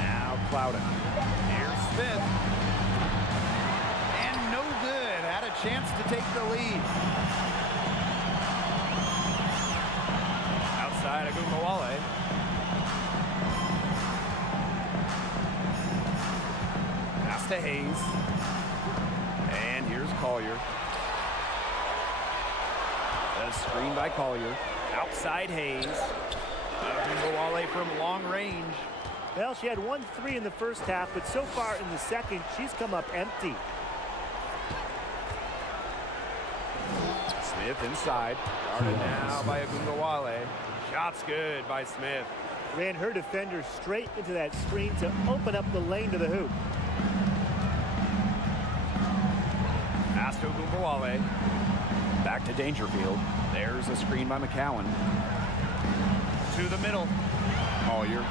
Now Plowden. Here's Smith. And no good. Had a chance to take the lead. Outside Agumbawale. Pass to Hayes. And here's Collier. A screen by Collier. Outside Hayes. Agumbawale from long range. Well, she had 1 3 in the first half, but so far in the second, she's come up empty. Smith inside. Guarded now by Agumbawale. Shot's good by Smith. Ran her defender straight into that screen to open up the lane to the hoop. Pass to Agumbawale. Back to Dangerfield. There's a screen by McCowan. To the middle. Collier.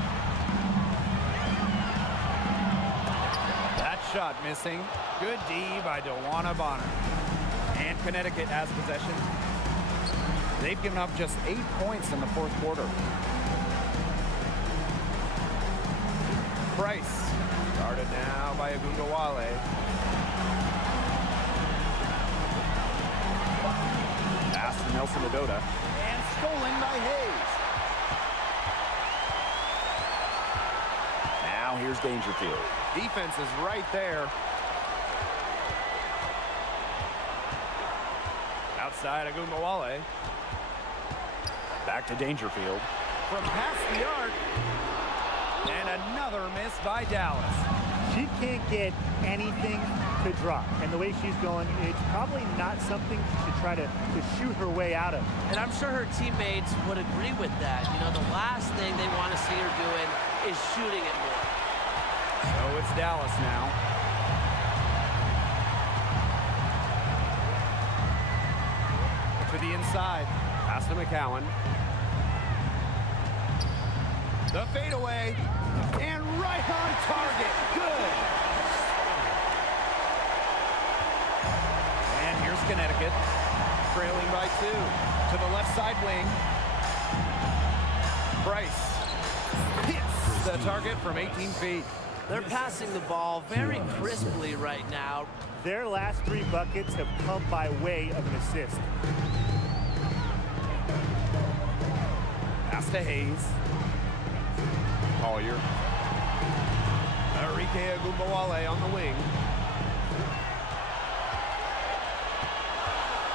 That shot missing. Good D by DeWanna Bonner. And Connecticut has possession. They've given up just 8 points in the fourth quarter. Price. Guarded now by Agumbawale. Pass to Nelson Ododa. And stolen by Hayes. Now here's Dangerfield. Defense is right there. Outside Agumbawale. Back to Dangerfield. From past the arc. And another miss by Dallas. She can't get anything to drop. And the way she's going, it's probably not something she should try to shoot her way out of. And I'm sure her teammates would agree with that. You know, the last thing they want to see her doing is shooting it more. So it's Dallas now. To the inside. Pass to McCowan. The fadeaway. And right on target. Good. And here's Connecticut. Trailing by 2. To the left side wing. Price hits the target from 18 feet. They're passing the ball very crisply right now. Their last 3 buckets have come by way of an assist. Pass to Hayes. Collier. Enrique Agumbawale on the wing.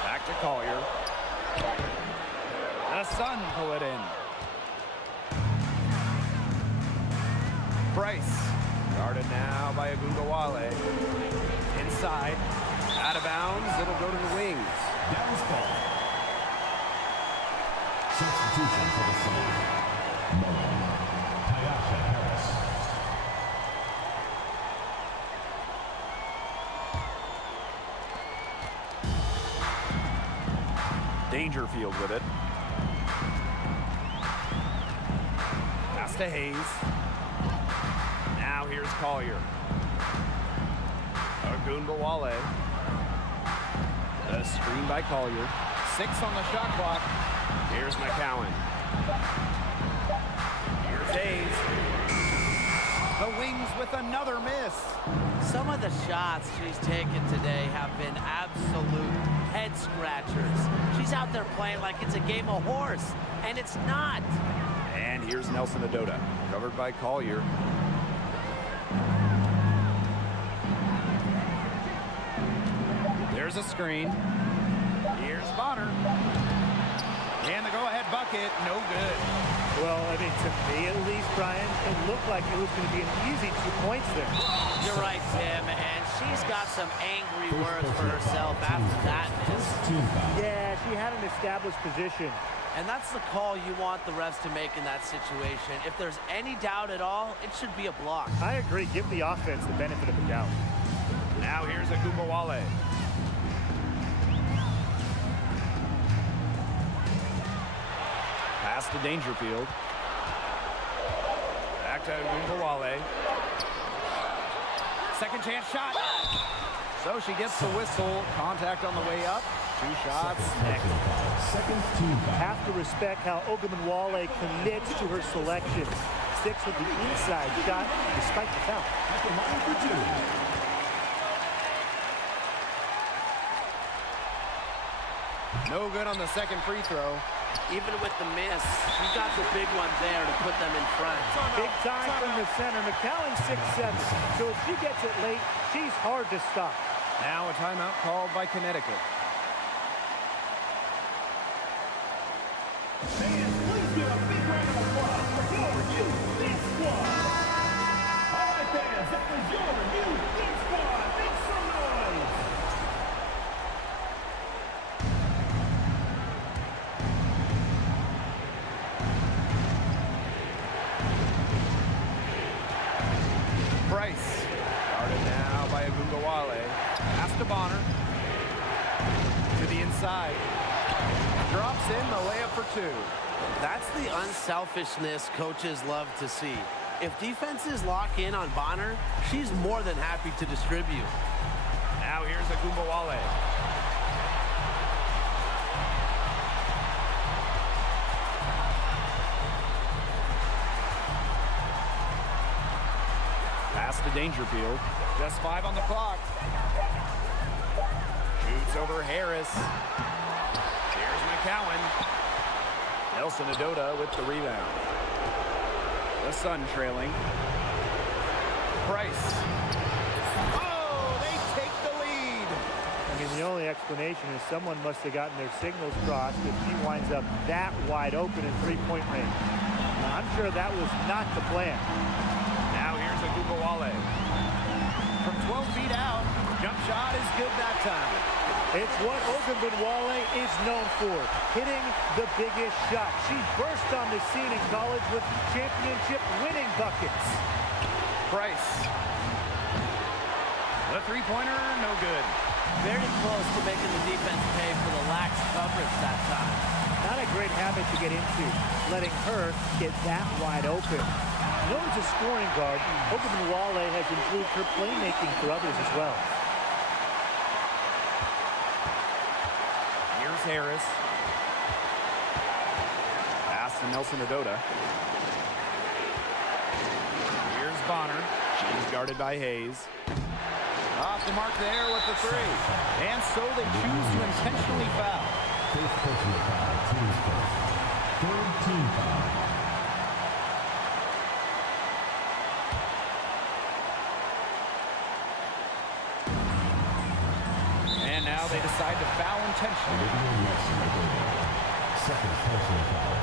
Back to Collier. The Sun pull it in. Price. Guarded now by Agumbawale. Inside. Out of bounds. It'll go to the wings. Dallas ball. Substitution for the Sun. Moen. Tyasha Harris. Dangerfield with it. Pass to Hayes. Now here's Collier. Agumbawale. The screen by Collier. 6 on the shot clock. Here's McCowan. Here's Hayes. The Wings with another miss. Some of the shots she's taken today have been absolute head scratchers. She's out there playing like it's a game of horse, and it's not. And here's Nelson Ododa, covered by Collier. Here's a screen. Here's Bonner. And the go-ahead bucket, no good. Well, I mean, to me at least, Brian, it looked like it was going to be an easy 2 points there. You're right, Tim, and she's got some angry words for herself after that miss. Yeah, she had an established position. And that's the call you want the refs to make in that situation. If there's any doubt at all, it should be a block. I agree. Give the offense the benefit of the doubt. Now here's Agumbawale. Pass to Dangerfield. Back to Agumbawale. Second chance shot. So she gets the whistle. Contact on the way up. 2 shots. Second team foul. Have to respect how Ogunbowale commits to her selections. Sticks with the inside shot despite the foul. At the line for 2. No good on the second free throw. Even with the miss, you got the big one there to put them in front. Big time from the center. McCowan 6'7". So if she gets it late, she's hard to stop. Now a timeout called by Connecticut. Fans, please give a big round of applause for your new Big Squad. All right, fans, that was your new Big Squad. Make some noise. Price. Guarded now by Agumbawale. Pass to Bonner. To the inside. Drops in the layup for 2. That's the unselfishness coaches love to see. If defenses lock in on Bonner, she's more than happy to distribute. Now here's Agumbawale. Pass to Dangerfield. Just 5 on the clock. Shoots over Harris. Here's McCowan. Nelson Adota with the rebound. The Sun trailing. Price. Oh, they take the lead. I mean, the only explanation is someone must have gotten their signals crossed if she winds up that wide open in three-point range. Now, I'm sure that was not the plan. Now here's Agumbawale. From 12 feet out, jump shot is good that time. It's what Ogunbowale is known for, hitting the biggest shot. She burst on the scene in college with championship-winning buckets. Price. The three-pointer, no good. Very close to making the defense pay for the lax coverage that time. Not a great habit to get into, letting her get that wide open. Known as a scoring guard, Ogunbowale has improved her playmaking for others as well. Here's Harris. Pass to Nelson Adota. Here's Bonner. She's guarded by Hayes. Off the mark there with the 3. And so they choose to intentionally foul. First personal foul, team's first. Third team foul. And now they decide to foul intentionally. Second personal foul.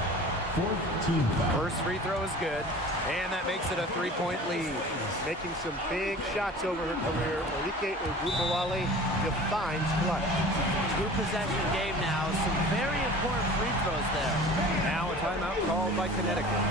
Fourth team foul. First free throw is good. And that makes it a 3-point lead. Making some big shots over her career, Olike Ogunbowale defines clutch. 2-possession game now. Some very important free throws there. Now a timeout called by Connecticut.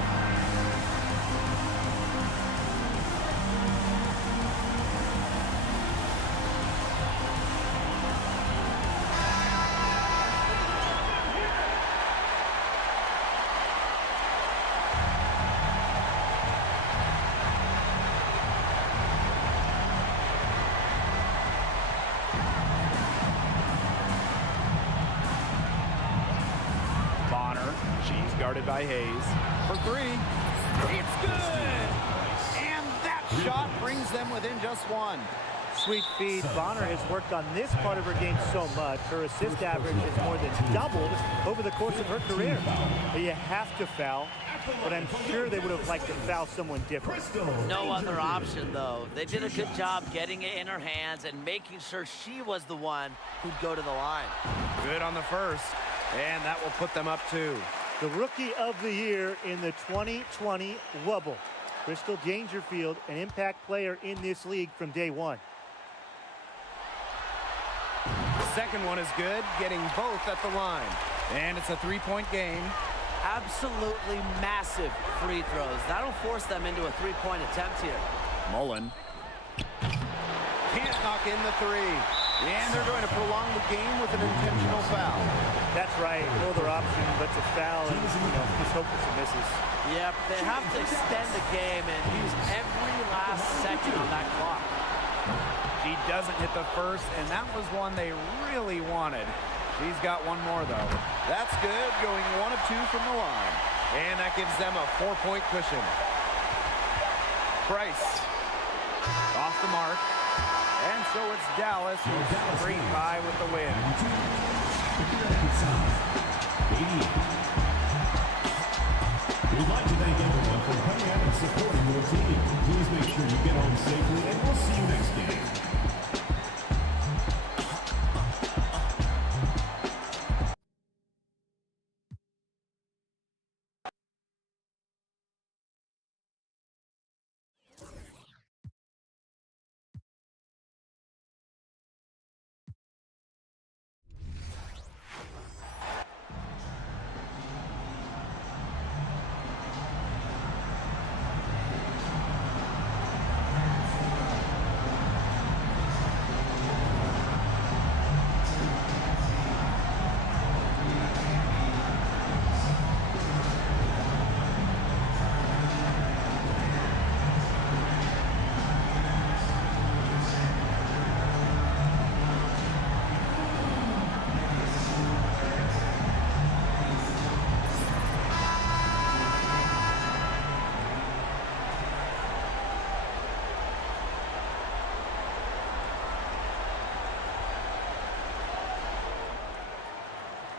She's guarded by Hayes. For 3. It's good! And that shot brings them within just 1. Sweet feed. Bonner has worked on this part of her game so much. Her assist average has more than doubled over the course of her career. You have to foul, but I'm sure they would have liked to foul someone different. No other option, though. They did a good job getting it in her hands and making sure she was the one who'd go to the line. Good on the first, and that will put them up 2. The Rookie of the Year in the 2020 Wubble. Crystal Dangerfield, an impact player in this league from day one. The second one is good, getting both at the line. And it's a 3-point game. Absolutely massive free throws. That'll force them into a 3-point attempt here. Mullen can't knock in the 3. And they're going to prolong the game with an intentional foul. That's right. No other option but to foul and just hope for some misses. Yep, they have to extend the game and use every last second on that clock. She doesn't hit the first, and that was one they really wanted. She's got one more, though. That's good, going 1 of 2 from the line. And that gives them a 4-point cushion. Price off the mark. And so it's Dallas who's scraped by with the win. We'd like to thank everyone for coming out and supporting your team. Please make sure you get home safely, and we'll see you next game.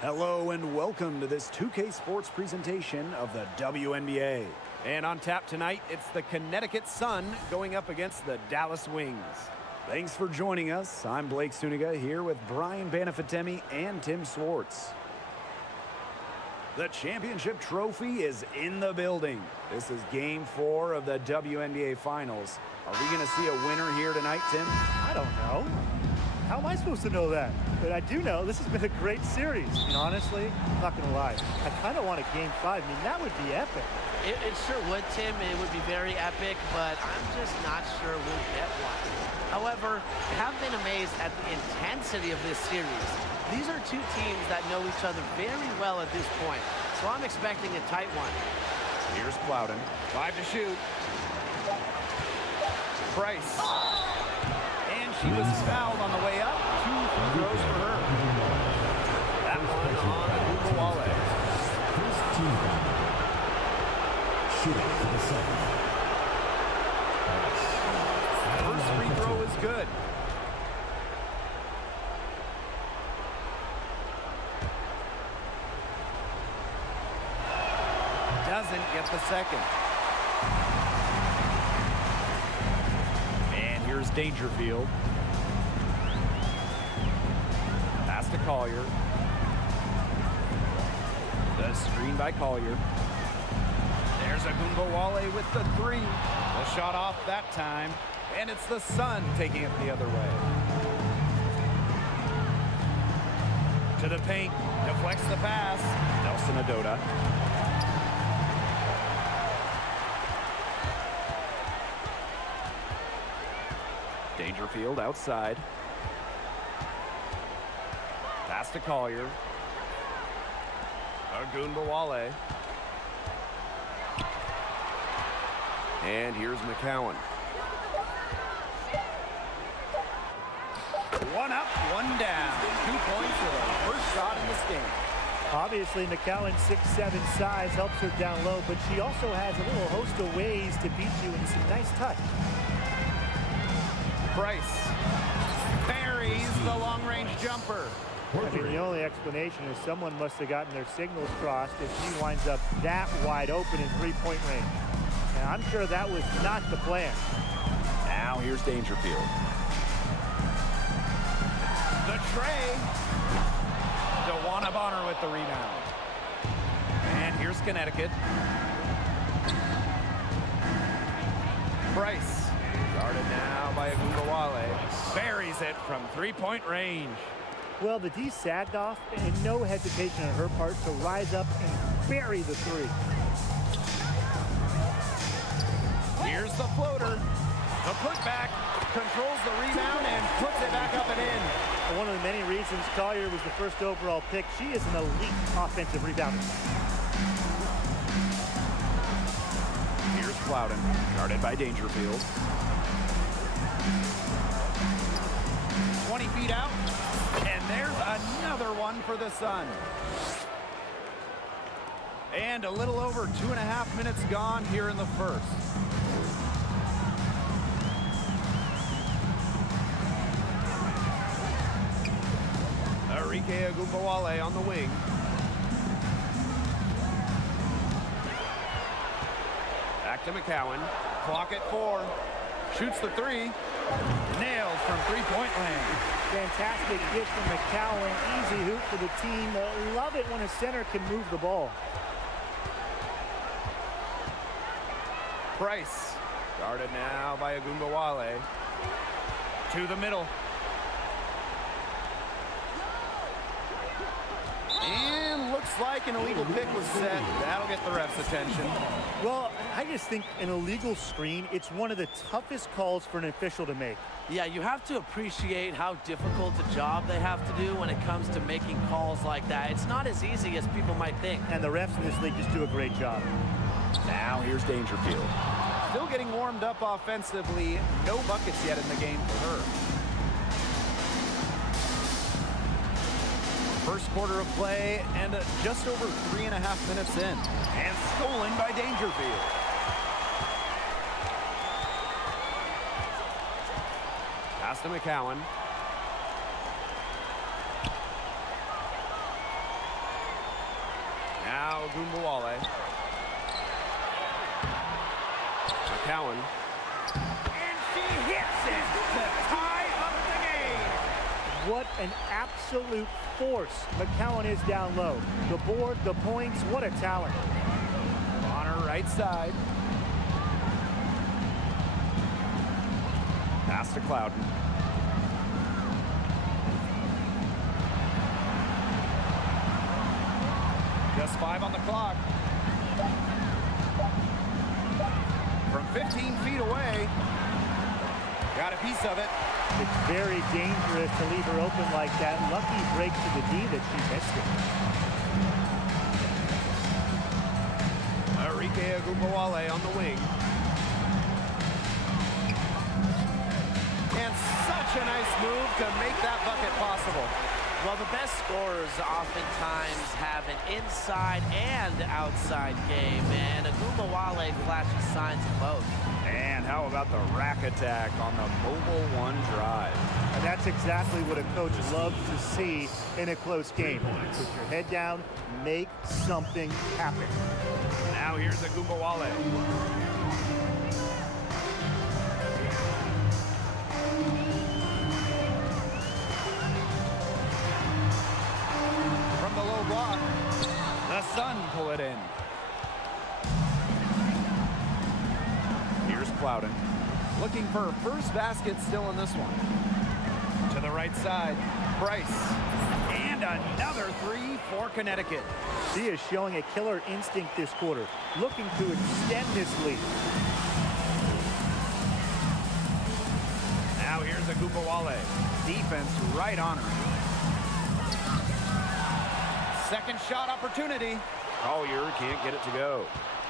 Hello and welcome to this 2K Sports presentation of the WNBA. And on tap tonight, it's the Connecticut Sun going up against the Dallas Wings. Thanks for joining us. I'm Blake Suniga here with Brian Banafitemi and Tim Swartz. The championship trophy is in the building. This is Game 4 of the WNBA Finals. Are we going to see a winner here tonight, Tim? I don't know. How am I supposed to know that? But I do know this has been a great series. And honestly, I'm not going to lie. I kind of want a Game 5. I mean, that would be epic. It sure would, Tim. It would be very epic, but I'm just not sure we'll get one. However, I have been amazed at the intensity of this series. These are two teams that know each other very well at this point, so I'm expecting a tight one. Here's Plowden. 5 to shoot. Price. And she was fouled on the way up. 2 free throws for her. That one on Agumbawale. First team foul. Shooting for the second. First free throw is good. Doesn't get the second. And here's Dangerfield. Pass to Collier. The screen by Collier. There's Agumbawale with the 3. The shot off that time. And it's the Sun taking it the other way. To the paint. Deflects the pass. Nelson Adota. Dangerfield outside. Pass to Collier. Agumbawale. And here's McCowan. One up, one down. 2 points for the first shot in this game. Obviously, McCowan's 6'7" size helps her down low, but she also has a little host of ways to beat you, and some nice touch. Price buries the long-range jumper. I mean, the only explanation is someone must have gotten their signals crossed if he winds up that wide open in three-point range. And I'm sure that was not the plan. Now here's Dangerfield. The tray. DeWanna Bonner with the rebound. And here's Connecticut. Price. Guarded now by Agumbawale. Buries it from three-point range. Well, the D sagged off, and no hesitation on her part to rise up and bury the three. Here's the floater. The putback controls the rebound and puts it back up and in. One of the many reasons Collier was the first overall pick, she is an elite offensive rebounder. Here's Plowden, guarded by Dangerfield. 20 feet out, and there's another one for the Sun. And a little over 2.5 minutes gone here in the first. Arike Agumbawale on the wing. Back to McCowan. Clock at 4. Shoots the three. Nailed from three-point land. Fantastic dish from McCowan. Easy hoop for the team. Love it when a center can move the ball. Price. Guarded now by Agumbawale. To the middle. And looks like an illegal pick was set. That'll get the ref's attention. Well, I just think an illegal screen, it's one of the toughest calls for an official to make. Yeah, you have to appreciate how difficult a job they have to do when it comes to making calls like that. It's not as easy as people might think. And the refs in this league just do a great job. Now here's Dangerfield. Still getting warmed up offensively. No buckets yet in the game for her. First quarter of play and just over 3.5 minutes in. And stolen by Dangerfield. Pass to McCowan. Now Agumbawale. McCowan. And she hits it to tie up the game. What an absolute force McCowan is down low. The board, the points, what a talent. On her right side. Pass to Clouden. Just 5 on the clock. From 15 feet away. Got a piece of it. It's very dangerous to leave her open like that. Lucky break to the D that she missed it. Arike Agumbawale on the wing. And such a nice move to make that bucket possible. Well, the best scorers oftentimes have an inside and outside game, and Agumbawale flashes signs of both. And how about the rack attack on the Mobile One drive? And that's exactly what a coach loves to see in a close game. Put your head down, make something happen. Now here's Agumbawale. From the low block, the Sun pull it in. Here's Plowden. Looking for her first basket still in this one. To the right side, Price. And another three for Connecticut. She is showing a killer instinct this quarter, looking to extend this lead. Now here's Agumbawale. Defense right on her. Second shot opportunity. Collier can't get it to go.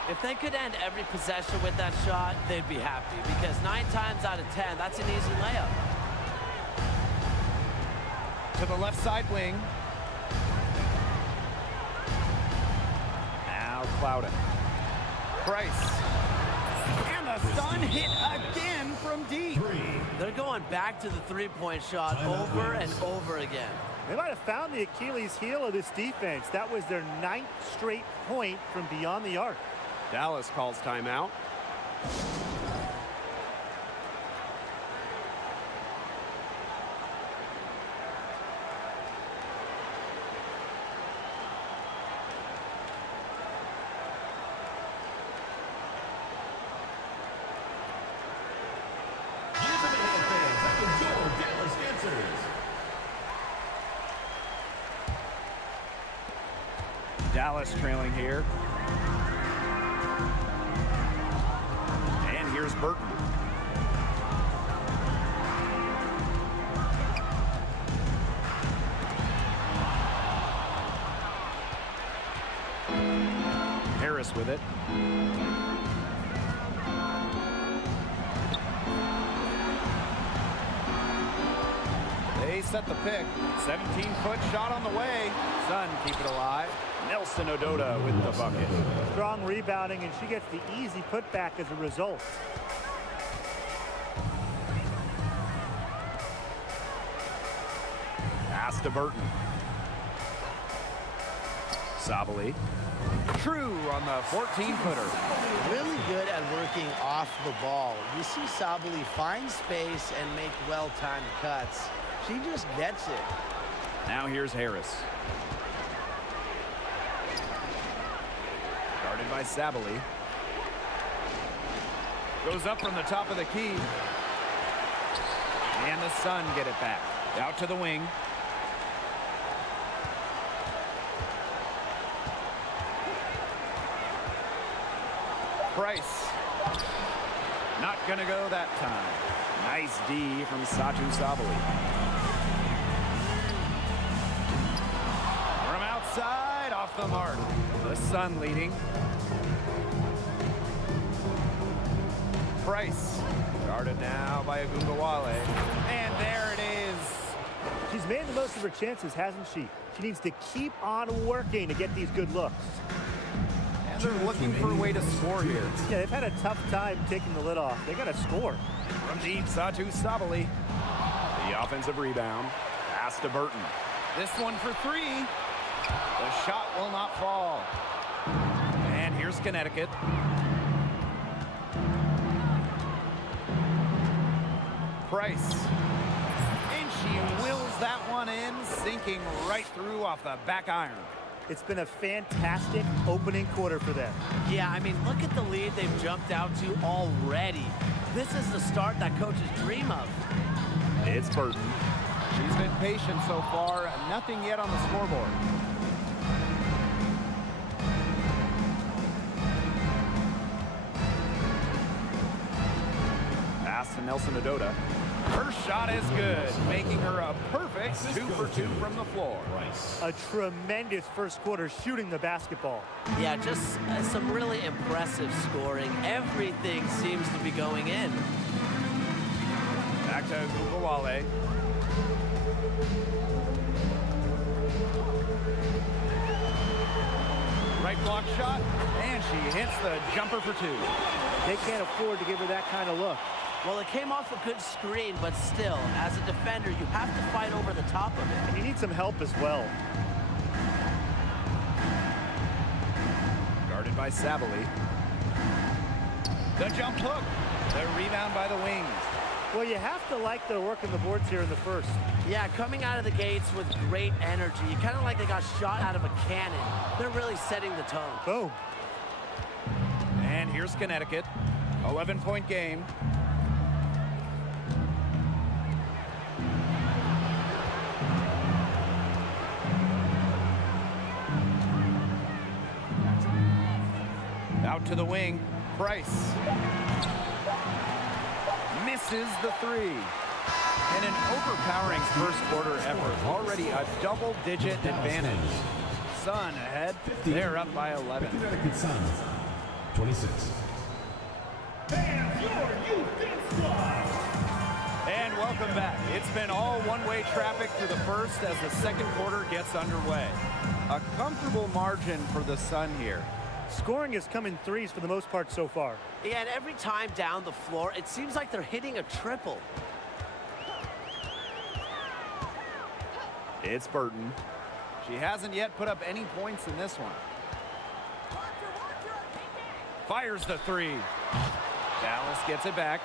If they could end every possession with that shot, they'd be happy, because 9 times out of 10, that's an easy layup. To the left side wing. Now Plowden. Price. And the Sun hit again from deep. 3. They're going back to the three-point shot over and over again. They might have found the Achilles heel of this defense. That was their 9th straight point from beyond the arc. Dallas calls timeout. Dallas trailing here. And here's Burton. Harris with it. They set the pick. 17-foot shot on the way. Sun keep it alive. Nelson Ododa with the bucket. Strong rebounding, and she gets the easy putback as a result. Pass to Burton. Sabali. True on the 14-footer. Really good at working off the ball. You see Sabali find space and make well-timed cuts. She just gets it. Now here's Harris. Guarded by Sabali. Goes up from the top of the key. And the Sun get it back. Out to the wing. Price. Not gonna go that time. Nice D from Satu Sabali. From outside, off the mark. The Sun leading. Price. Guarded now by Agungawale. And there it is. She's made the most of her chances, hasn't she? She needs to keep on working to get these good looks. And they're looking for a way to score here. Yeah, they've had a tough time taking the lid off. They got to score. From deep, Satu Sabali. The offensive rebound. Pass to Burton. This one for three. The shot will not fall. And here's Connecticut. Price. And she wills that one in, sinking right through off the back iron. It's been a fantastic opening quarter for them. Yeah, I mean, look at the lead they've jumped out to already. This is the start that coaches dream of. It's Burton. She's been patient so far. Nothing yet on the scoreboard. Pass to Nelson Ododa. Her shot is good, making her a perfect 2 for 2 from the floor. A tremendous first quarter shooting the basketball. Yeah, just some really impressive scoring. Everything seems to be going in. Back to Agungawale. Right block shot, and she hits the jumper for two. They can't afford to give her that kind of look. Well, it came off a good screen, but still, as a defender, you have to fight over the top of it. And you need some help as well. Guarded by Sabali. The jump hook. The rebound by the wings. Well, you have to like their work on the boards here in the first. Yeah, coming out of the gates with great energy. Kind of like they got shot out of a cannon. They're really setting the tone. Boom. And here's Connecticut. 11-point game. Out to the wing. Price. Misses the three. In an overpowering first quarter effort. Already a double-digit advantage. Sun ahead. They're up by 11. Connecticut Sun, 26. And your youth squad. And welcome back. It's been all one-way traffic through the first as the second quarter gets underway. A comfortable margin for the Sun here. Scoring has come in threes for the most part so far. Yeah, and every time down the floor, it seems like they're hitting a triple. It's Burton. She hasn't yet put up any points in this one. Fires the three. Dallas gets it back.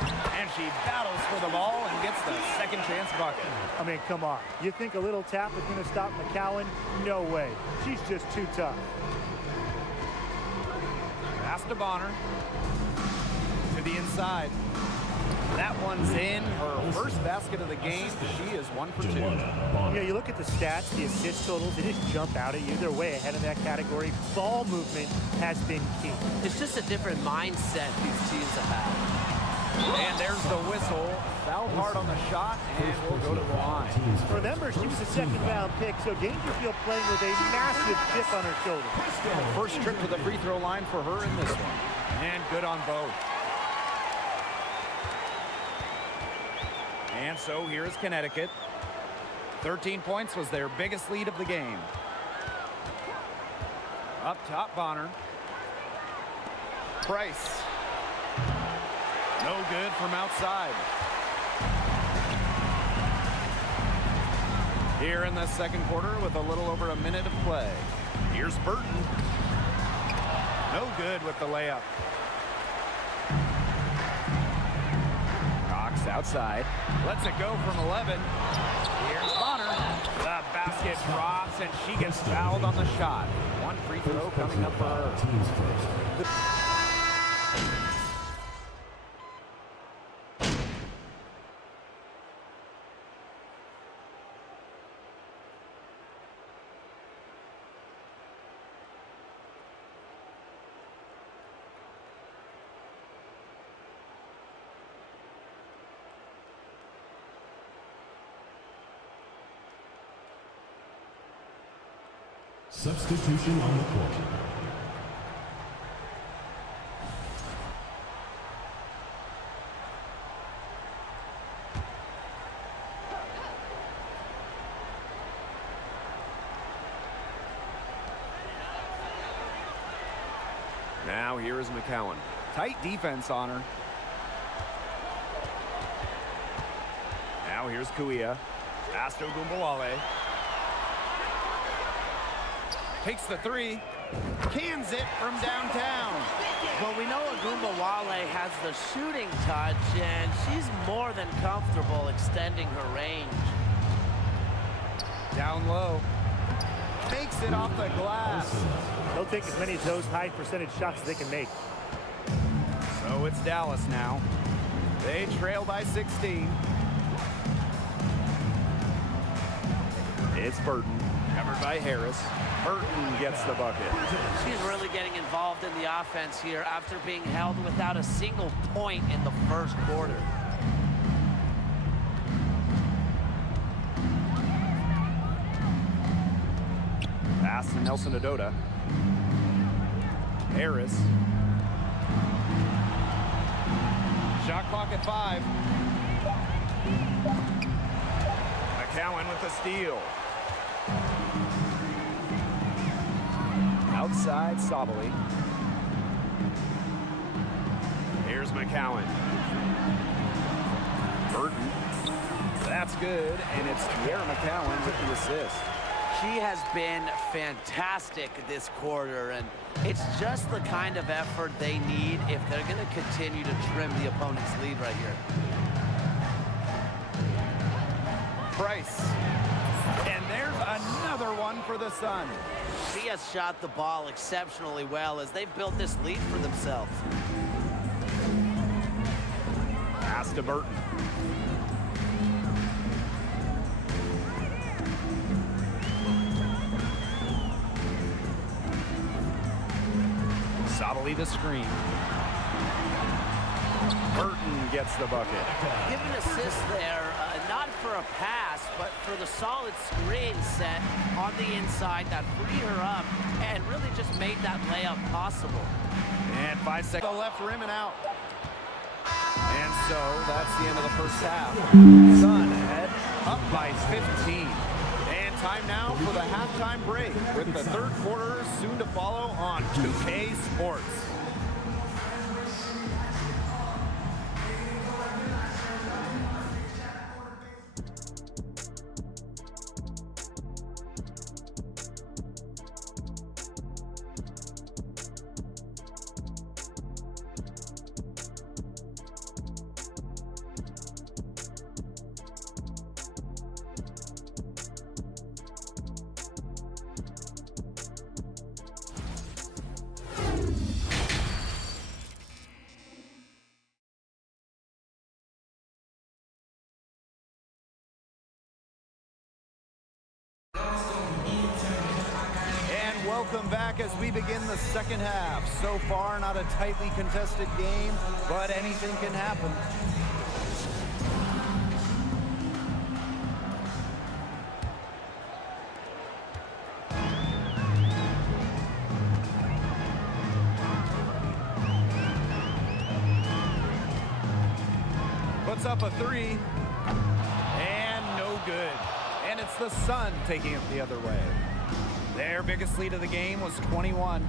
And she battles for the ball and gets the second chance bucket. I mean, come on. You think a little tap is going to stop McCowan? No way. She's just too tough. Pass to Bonner. To the inside. That one's in. Her first basket of the game. She is 1 for 2. Yeah, you look at the stats, the assist totals, they just jump out at you. They're way ahead of that category. Ball movement has been key. It's just a different mindset these teams have had. And there's the whistle. Fouled hard on the shot, and we'll go to the line. Remember, she was a second-round pick, so Dangerfield playing with a massive chip on her shoulder. First trip to the free throw line for her in this one. And good on both. And so here is Connecticut. 13 points was their biggest lead of the game. Up top, Bonner. Price. No good from outside. Here in the second quarter with a little over a minute of play. Here's Burton. No good with the layup. Cox outside. Lets it go from 11. Here's Bonner. The basket drops and she gets fouled on the shot. One free throw coming up for her. Substitution on the court. Now here is McCowan. Tight defense on her. Now here's Kuia. Pass to Gumbawale. Takes the three. Cans it from downtown. Well, we know Agumbawale has the shooting touch, and she's more than comfortable extending her range. Down low. Makes it off the glass. They'll take as many of those high percentage shots as they can make. So it's Dallas now. They trail by 16. It's Burton. Covered by Harris. Burton gets the bucket. She's really getting involved in the offense here after being held without a single point in the first quarter. Pass to Nelson Adota. Harris. Shot clock at 5. McCowan with the steal. Outside Sabali. Here's McCowan. Burton. That's good, and it's Kiera McCowan with the assist. She has been fantastic this quarter, and it's just the kind of effort they need if they're going to continue to trim the opponent's lead right here. Price. And there's another one for the Sun. She has shot the ball exceptionally well as they've built this lead for themselves. Pass to Burton. Sabali the screen. Burton gets the bucket. Give an assist there, not for a pass, but for the solid screen set on the inside that freed her up and really just made that layup possible. And 5 seconds. The left rim and out. And so that's the end of the first half. Sun ahead, up by 15. And time now for the halftime halftime break with the third quarter soon to follow on 2K Sports. Welcome back as we begin the second half. So far, not a tightly contested game, but anything can happen. Puts up a three, and no good. And it's the Sun taking it the other way. Their biggest lead of the game was 21.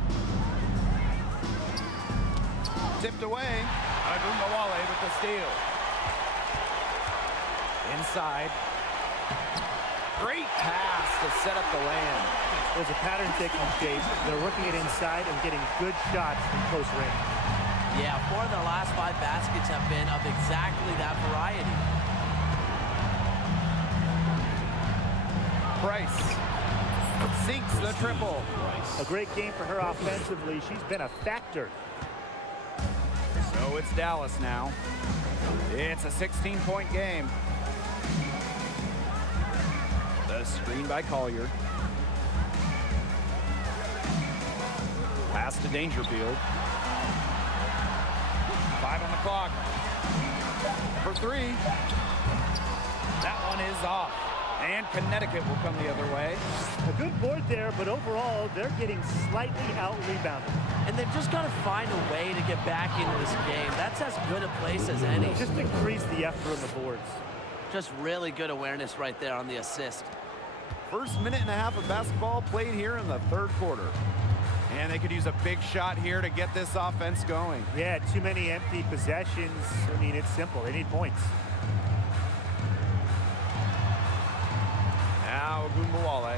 Tipped away. Agumbawale with the steal. Inside. Great pass to set up the land. There's a pattern taking shape. They're working it inside and getting good shots from close range. Yeah, 4 of their last 5 baskets have been of exactly that variety. Price sinks the triple. A great game for her offensively. She's been a factor. So it's Dallas now. It's a 16-point game. The screen by Collier. Pass to Dangerfield. 5 on the clock. For 3. That one is off. And Connecticut will come the other way. A good board there, but overall, they're getting slightly out-rebounded. And they've just got to find a way to get back into this game. That's as good a place as any. Just increase the effort on the boards. Just really good awareness right there on the assist. First minute and a half of basketball played here in the third quarter. And they could use a big shot here to get this offense going. Yeah, too many empty possessions. I mean, it's simple. They need points. Now Agumbawale,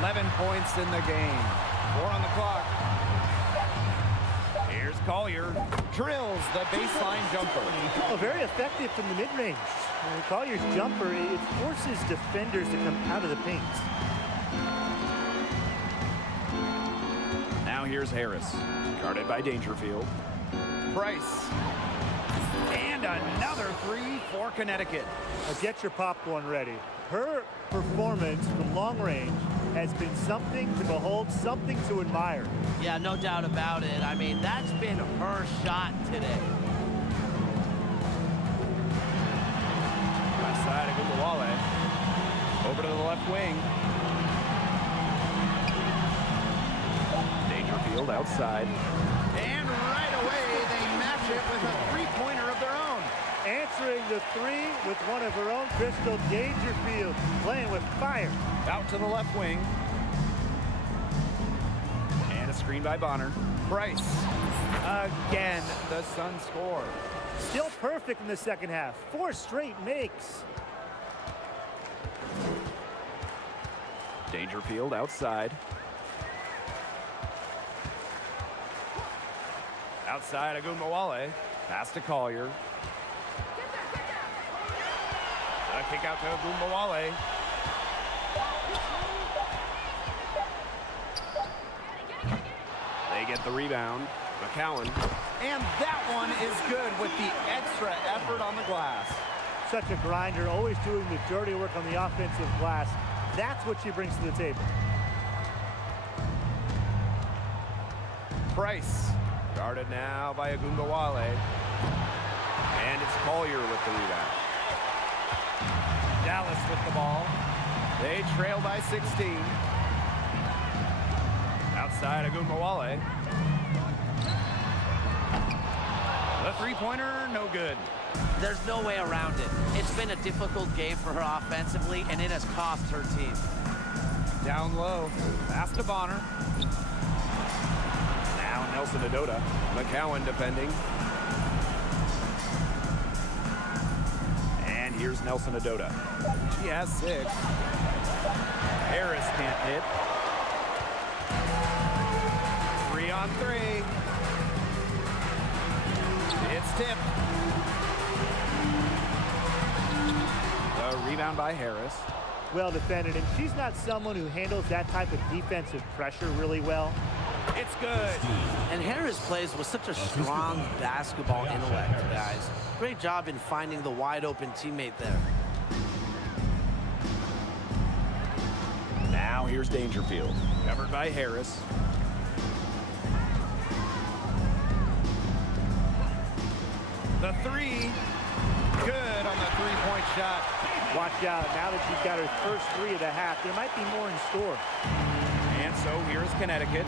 11 points in the game. 4 on the clock. Here's Collier, drills the baseline jumper. Oh, very effective from the mid-range. Collier's jumper, it forces defenders to come out of the paint. Now here's Harris, guarded by Dangerfield. Price, and another 3 for Connecticut. Get your popcorn ready. Her performance from long range has been something to behold, something to admire. Yeah, no doubt about it. I mean, that's been her shot today. Left side of Agumbawale. Over to the left wing. Dangerfield outside. And right away, they match it with a three-pointer of their own. Answering the 3 with one of her own, Crystal Dangerfield, playing with fire. Out to the left wing. And a screen by Bonner. Price. Again, the Suns score. Still perfect in the second half. 4 straight makes. Dangerfield outside. Outside Agumbawale. Pass to Collier. A kick out to Agumbawale. They get the rebound. McCowan. And that one is good with the extra effort on the glass. Such a grinder, always doing the dirty work on the offensive glass. That's what she brings to the table. Price. Guarded now by Agumbawale. And it's Collier with the rebound. Dallas with the ball. They trail by 16. Outside Agumbawale. The three-pointer, no good. There's no way around it. It's been a difficult game for her offensively, and it has cost her team. Down low. Pass to Bonner. Now Nelson Adota. McCowan defending. And here's Nelson Adota. She has 6. Harris can't hit. 3 on 3. It's tipped. The rebound by Harris. Well defended, and she's not someone who handles that type of defensive pressure really well. It's good. And Harris plays with such a strong basketball intellect, guys. Great job in finding the wide open teammate there. Now here's Dangerfield. Covered by Harris. The 3. Good on the 3-point shot. Watch out, now that she's got her first 3 of the half, there might be more in store. And so here's Connecticut.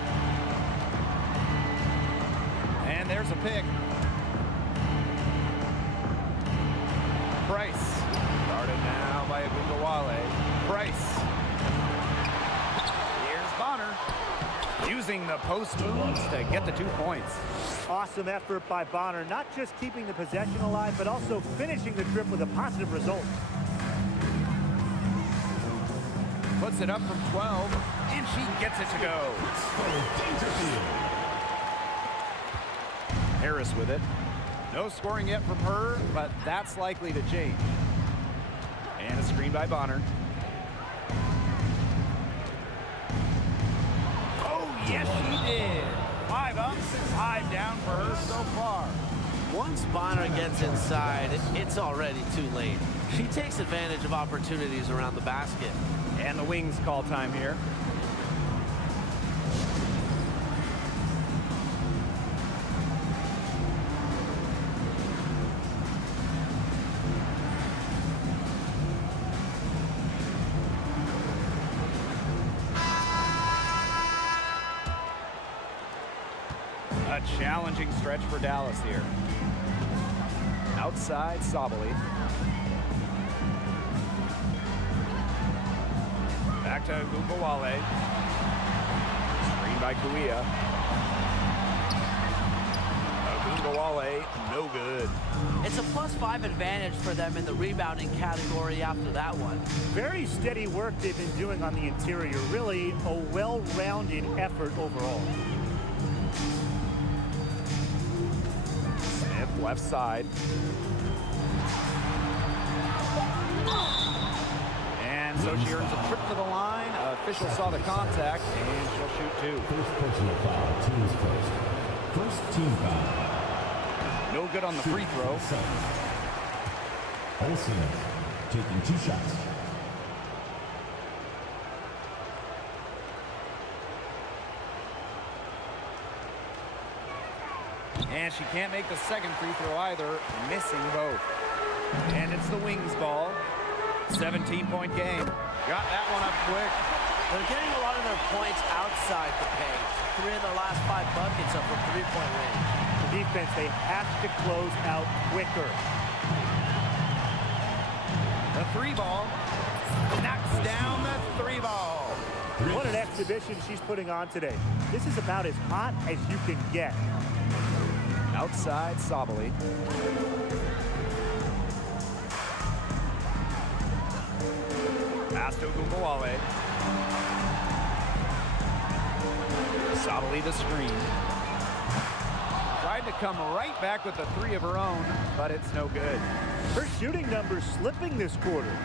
And there's a pick. Price. Started now by Agungawale. Price. Here's Bonner. Using the post moves to get the 2 points. Awesome effort by Bonner, not just keeping the possession alive, but also finishing the trip with a positive result. Puts it up from 12, and she gets it to go. Harris with it. No scoring yet from her, but that's likely to change. And a screen by Bonner. Oh, yes, she did. 5 up, 5 down for her so far. Once Bonner gets inside, it's already too late. She takes advantage of opportunities around the basket. And the Wings call time here. A challenging stretch for Dallas here. Outside Sabali. Back to Agungawale. Screen by Kuia. Agungawale, no good. It's a +5 advantage for them in the rebounding category after that one. Very steady work they've been doing on the interior. Really a well-rounded effort overall. Smith left side. And so she earns a trip to the line. Official saw the contact, and she'll shoot 2. First personal foul, team's first. First team foul. No good on the free throw. Olsen taking 2 shots. And she can't make the second free throw either, missing both. And it's the Wings ball. 17-point game. Got that one up quick. They're getting a lot of their points outside the paint. 3 of their last 5 buckets are from 3-point range. The defense, they have to close out quicker. The 3 ball knocks down the 3 ball. What an exhibition she's putting on today. This is about as hot as you can get. Outside Sabali. Pass to Agungawale. Sabali the screen. Tried to come right back with the 3 of her own, but it's no good. Her shooting numbers slipping this quarter.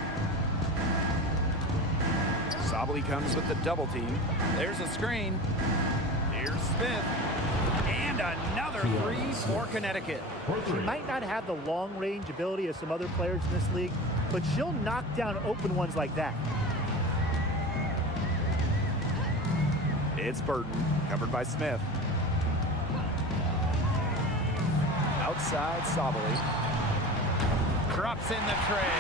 Sabali comes with the double team. There's a screen. Here's Smith. And another 3 for Connecticut. She might not have the long-range ability of some other players in this league, but she'll knock down open ones like that. It's Burton, covered by Smith. Outside Sabali. Drops in the tray.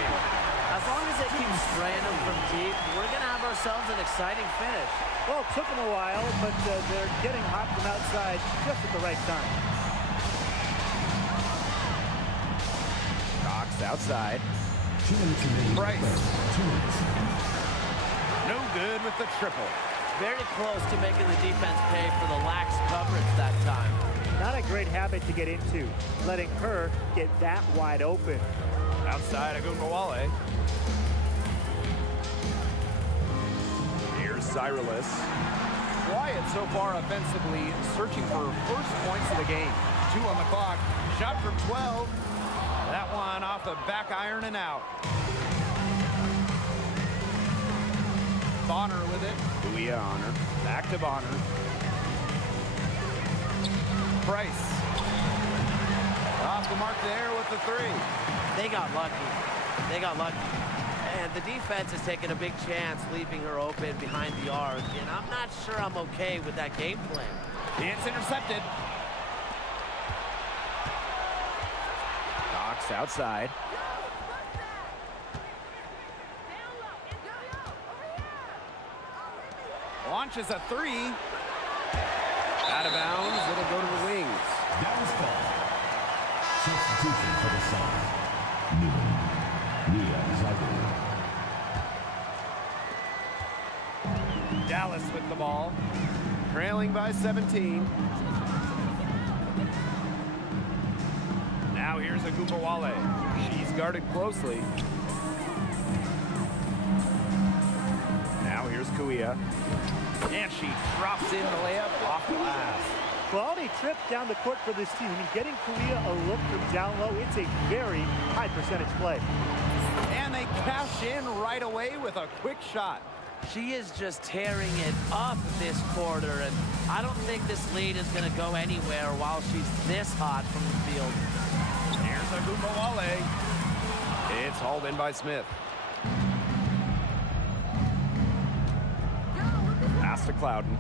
As long as they keep spraying them from deep, we're going to have ourselves an exciting finish. Well, it took them a while, but they're getting hot from outside just at the right time. Cox outside. 2 minutes remaining. Price. 2 minutes. No good with the triple. Very close to making the defense pay for the lax coverage that time. Not a great habit to get into, letting her get that wide open. Outside Agumbawale. Here's Cyrillus. Quiet so far offensively, searching for first points of the game. 2 on the clock. Shot from 12. That one off the back iron and out. Bonner with it. Kuia Honor. Back to Bonner. Price. Off the mark there with the 3. They got lucky. They got lucky. And the defense is taking a big chance, leaving her open behind the arc. And I'm not sure I'm okay with that game plan. It's intercepted. Cox outside. Launches a 3. Out of bounds. It'll go to the wings. Dallas ball. Substitution for the Suns. Nia Zagreb. Dallas with the ball. Trailing by 17. Now here's Agumbawale. She's guarded closely. Now here's Kuia. And she drops in the layup off glass. Quality trip down the court for this team. I mean, getting Kuia a look from down low, it's a very high percentage play. And they cash in right away with a quick shot. She is just tearing it up this quarter, and I don't think this lead is going to go anywhere while she's this hot from the field. Here's Agumbawale. It's hauled in by Smith. Pass to Clouden.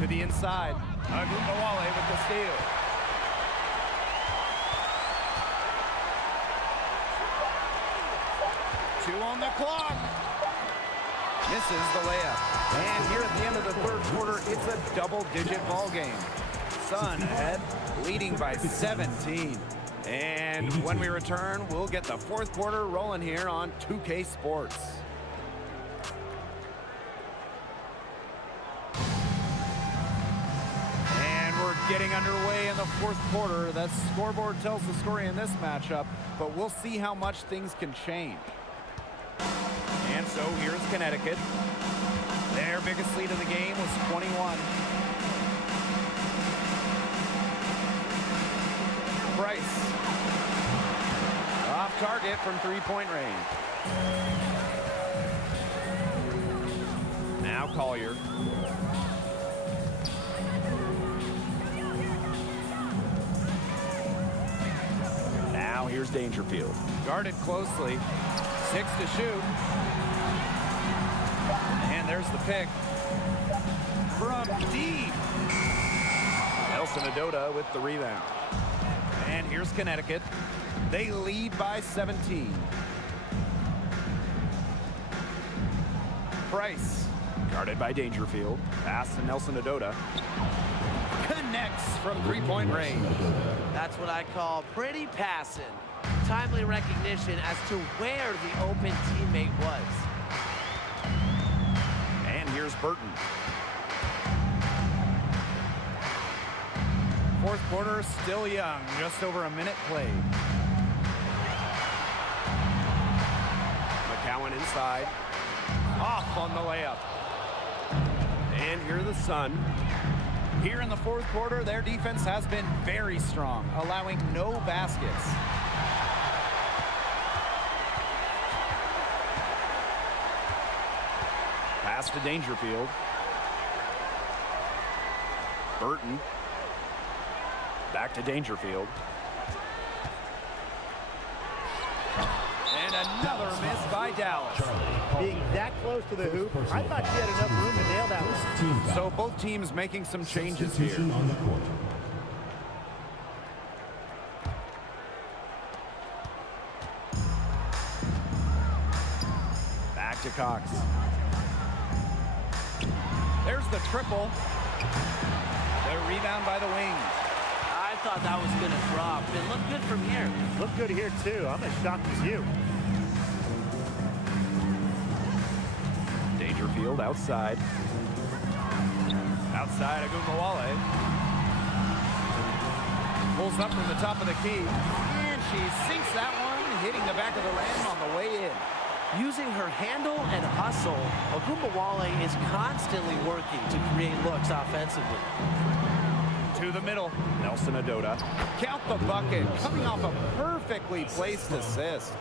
To the inside. Agumbawale with the steal. Two on the clock. Misses the layup. And here at the end of the third quarter, it's a double-digit ball game. Sun ahead, leading by 17. And when we return, we'll get the fourth quarter rolling here on 2K Sports. And we're getting underway in the fourth quarter. That scoreboard tells the story in this matchup, but we'll see how much things can change. And so here's Connecticut. Their biggest lead of the game was 21. Price. Off target from three-point range. Now Collier. Now here's Dangerfield. Guarded closely. 6 to shoot. And there's the pick. From deep. Nelson Adota with the rebound. And here's Connecticut. They lead by 17. Price. Guarded by Dangerfield. Pass to Nelson Adota. Connects from three-point range. That's what I call pretty passing. Timely recognition as to where the open teammate was. And here's Burton. Fourth quarter still young, just over a minute played. McCowan inside. Off on the layup. And here the Sun. Here in the fourth quarter, their defense has been very strong, allowing no baskets. Pass to Dangerfield. Burton. Back to Dangerfield. And another miss by Dallas. Being that close to the hoop, I thought she had enough room to nail that one. So both teams making some changes here. Substitution on the court. Back to Cox. There's the triple. The rebound by the wings. I thought that was going to drop. It looked good from here. Look good here, too. I'm as shocked as you. Dangerfield Dangerfield outside. Outside, Agumbawale. Pulls up from the top of the key. And she sinks that one, hitting the back of the rim on the way in. Using her handle and hustle, Agumbawale is constantly working to create looks offensively. To the middle, Nelson Adota. Count the bucket, coming off a perfectly placed assist.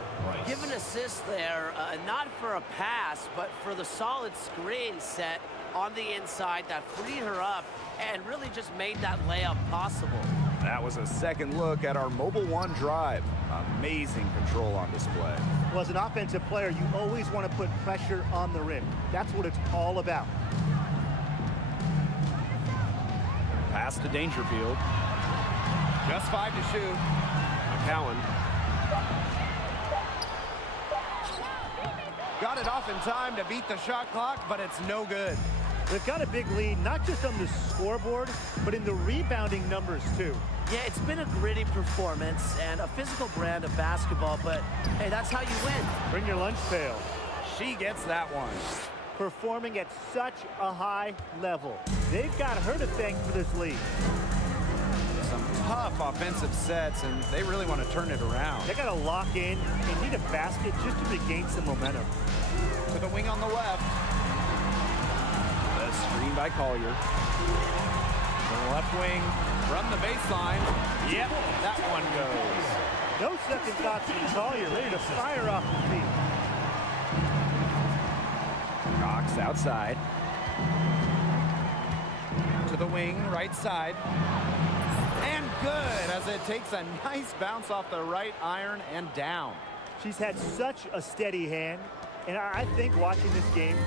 Give an assist there, not for a pass, but for the solid screen set on the inside that freed her up and really just made that layup possible. That was a second look at our Mobile One drive. Amazing control on display. Well, as an offensive player, you always want to put pressure on the rim. That's what it's all about. Pass to Dangerfield. Just 5 to shoot. McCowan. Got it off in time to beat the shot clock, but it's no good. They've got a big lead, not just on the scoreboard, but in the rebounding numbers, too. Yeah, it's been a gritty performance and a physical brand of basketball, but hey, that's how you win. Bring your lunch pail. She gets that one. Performing at such a high level. They've got her to thank for this lead. Some tough offensive sets, and they really want to turn it around. They got to lock in and need a basket just to regain some momentum. To the wing on the left. The screen by Collier. The left wing from the baseline. Yep, that one goes. No second thoughts from Collier, ready to fire off the feet. Cox outside. To the wing, right side. And good, as it takes a nice bounce off the right iron and down. She's had such a steady hand, and I think watching this game,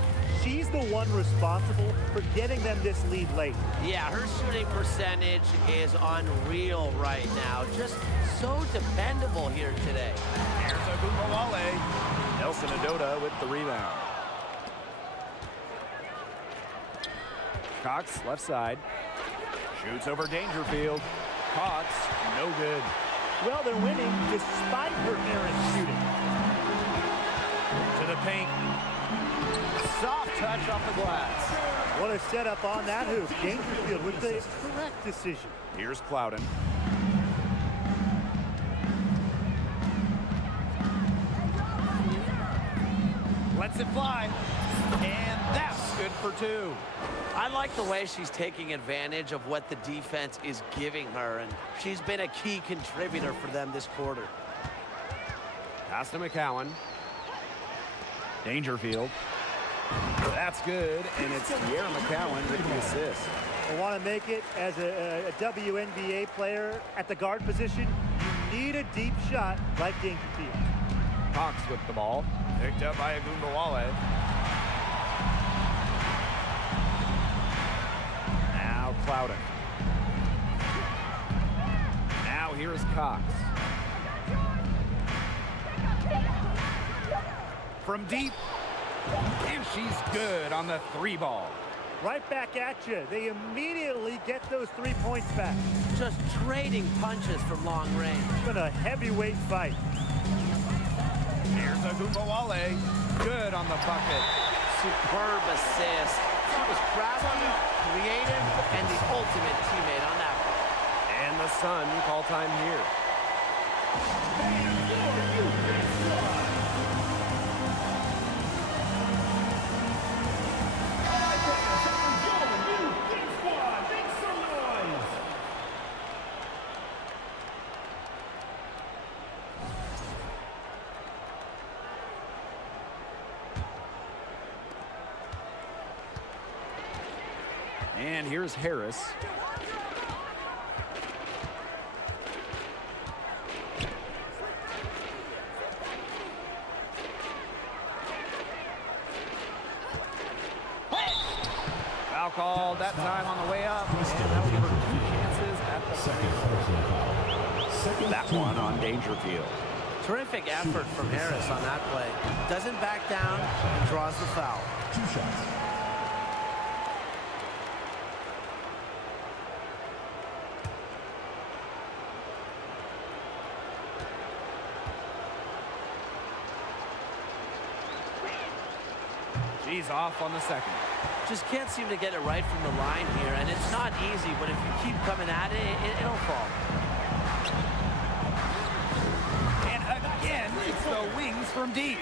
she's the one responsible for getting them this lead late. Yeah, her shooting percentage is unreal right now. Just so dependable here today. Here's Agumbawale. Nelson Adota with the rebound. Cox, left side. Shoots over Dangerfield. Cox, no good. Well, they're winning despite her errant shooting. To the paint. Soft touch off the glass. What a setup on that hoop. Dangerfield with the correct decision. Here's Clouden. Lets it fly. And that's good for 2. I like the way she's taking advantage of what the defense is giving her, and she's been a key contributor for them this quarter. Pass to McCowan. Dangerfield. That's good, and it's Sierra McCowan with the assist. I want to make it as a WNBA player at the guard position. You need a deep shot like Dangerfield. Cox with the ball. Picked up by Agumbawale. Now Clouden. Now here's Cox. From deep. And she's good on the 3 ball. Right back at you. They immediately get those 3 points back. Just trading punches from long range. It's been a heavyweight fight. Here's Agumbawale. Good on the bucket. Superb assist. She was crafty, creative, and the ultimate teammate on that one. And the Sun call time here. And here's Harris. Foul called that time on the way up. And that will give her 2 chances at the Second personal foul. That one on Dangerfield. Terrific effort from Harris on that play. Doesn't back down and draws the foul. 2 shots. She's off on the second. Just can't seem to get it right from the line here, and it's not easy, but if you keep coming at it, it'll fall. And again, it's the wings from deep.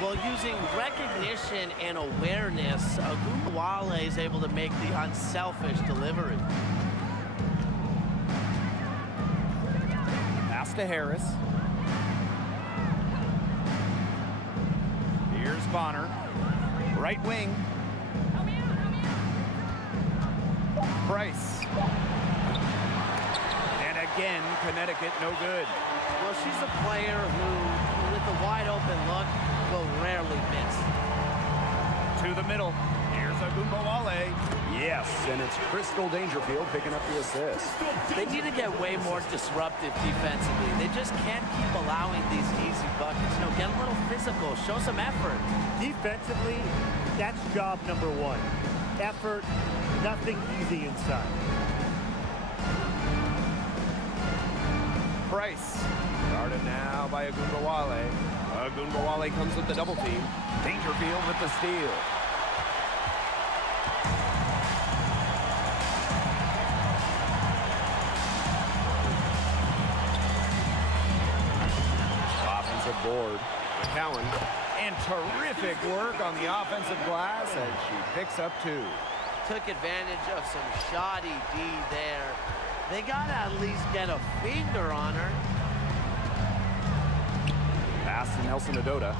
Well, using recognition and awareness, Agumbawale is able to make the unselfish delivery. Pass to Harris. Here's Bonner. Right wing. Price. And again, Connecticut no good. Well, she's a player who, with a wide open look, will rarely miss. To the middle. Here's Agumbawale. Yes, and it's Crystal Dangerfield picking up the assist. They need to get way more disruptive defensively. They just can't keep allowing these easy buckets. You know, get a little physical, show some effort. Defensively, that's job number one. Effort, nothing easy inside. Price. Guarded now by Agumbawale. Agumbawale comes with the double team. Dangerfield with the steal. Offensive board. McCowan. And terrific work on the offensive glass as she picks up 2. Took advantage of some shoddy D there. They gotta at least get a finger on her. Pass to Nelson Adota.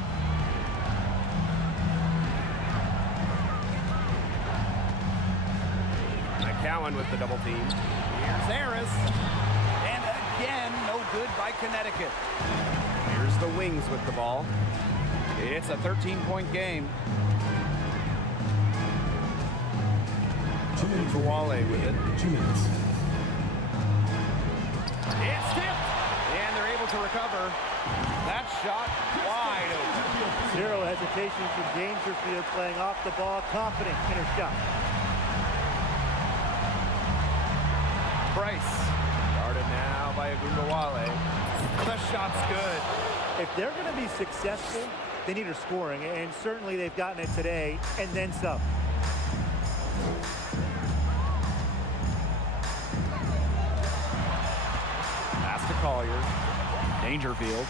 McCowan with the double team. Here's Harris. And again, no good by Connecticut. Here's the Wings with the ball. It's a 13-point game. 2 minutes. Wale with it. 2 minutes. It's tipped. And they're able to recover. That shot wide open. Zero hesitation from Dangerfield playing off the ball, confident in her shot. Price. Guarded now by Agumbawale. The shot's good. If they're going to be successful, they need her scoring, and certainly they've gotten it today, and then some. Pass to Collier. Dangerfield.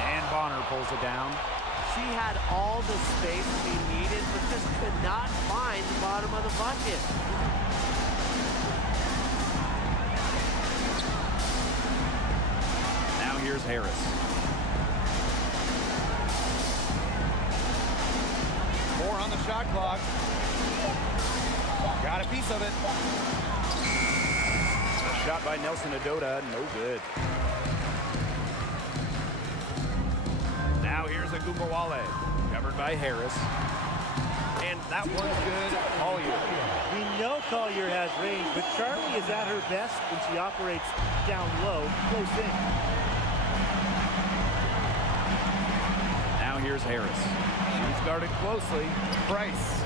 And Bonner pulls it down. She had all the space she needed, but just could not find the bottom of the bucket. Now here's Harris. Four on the shot clock. Got a piece of it. A shot by Nelson Adota, no good. Now here's Agumbawale, covered by Harris. And that one's good. Collier. We know Collier has range, but Charlie is at her best when she operates down low, close in. Now here's Harris. She's guarded closely. Price.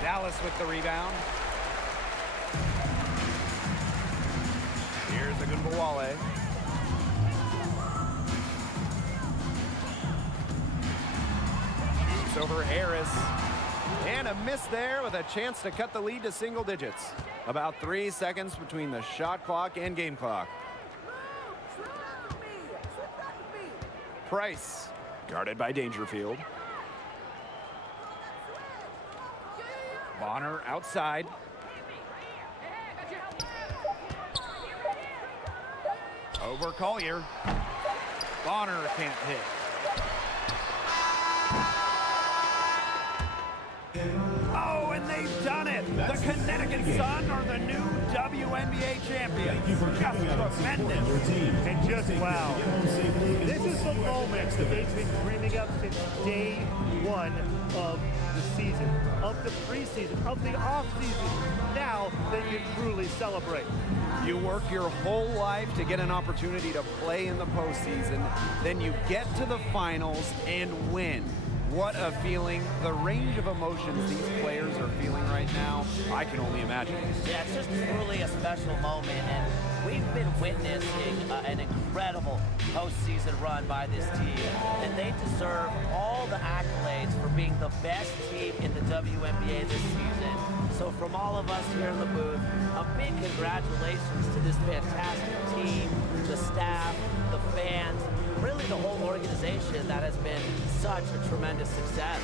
Dallas with the rebound. Here's Agumbawale. Shoots over Harris. And a miss there with a chance to cut the lead to single digits. About 3 seconds between the shot clock and game clock. Price, guarded by Dangerfield. Bonner outside. Over Collier. Bonner can't hit. Oh, and they've done it! The Connecticut Sun are the new WNBA champions. Thank you for coming out and supporting Tremendous. your team. And just wow. Get home safely. This is the moment that they've been dreaming up since day one of the season, of the preseason, of the offseason. Now they can truly celebrate. You work your whole life to get an opportunity to play in the postseason, then you get to the finals and win. What a feeling. The range of emotions these players are feeling right now, I can only imagine. Yeah, it's just truly a special moment, and we've been witnessing an incredible postseason run by this team, and they deserve all the accolades for being the best team in the WNBA this season. So from all of us here in the booth, a big congratulations to this fantastic team, the staff, the fans, really the whole organization that has been such a tremendous success.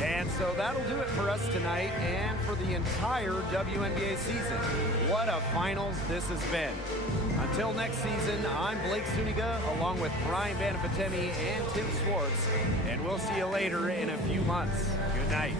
And so that'll do it for us tonight and for the entire WNBA season. What a finals this has been. Until next season, I'm Blake Suniga along with Brian Banafitemi and Tim Swartz, and we'll see you later in a few months. Good night.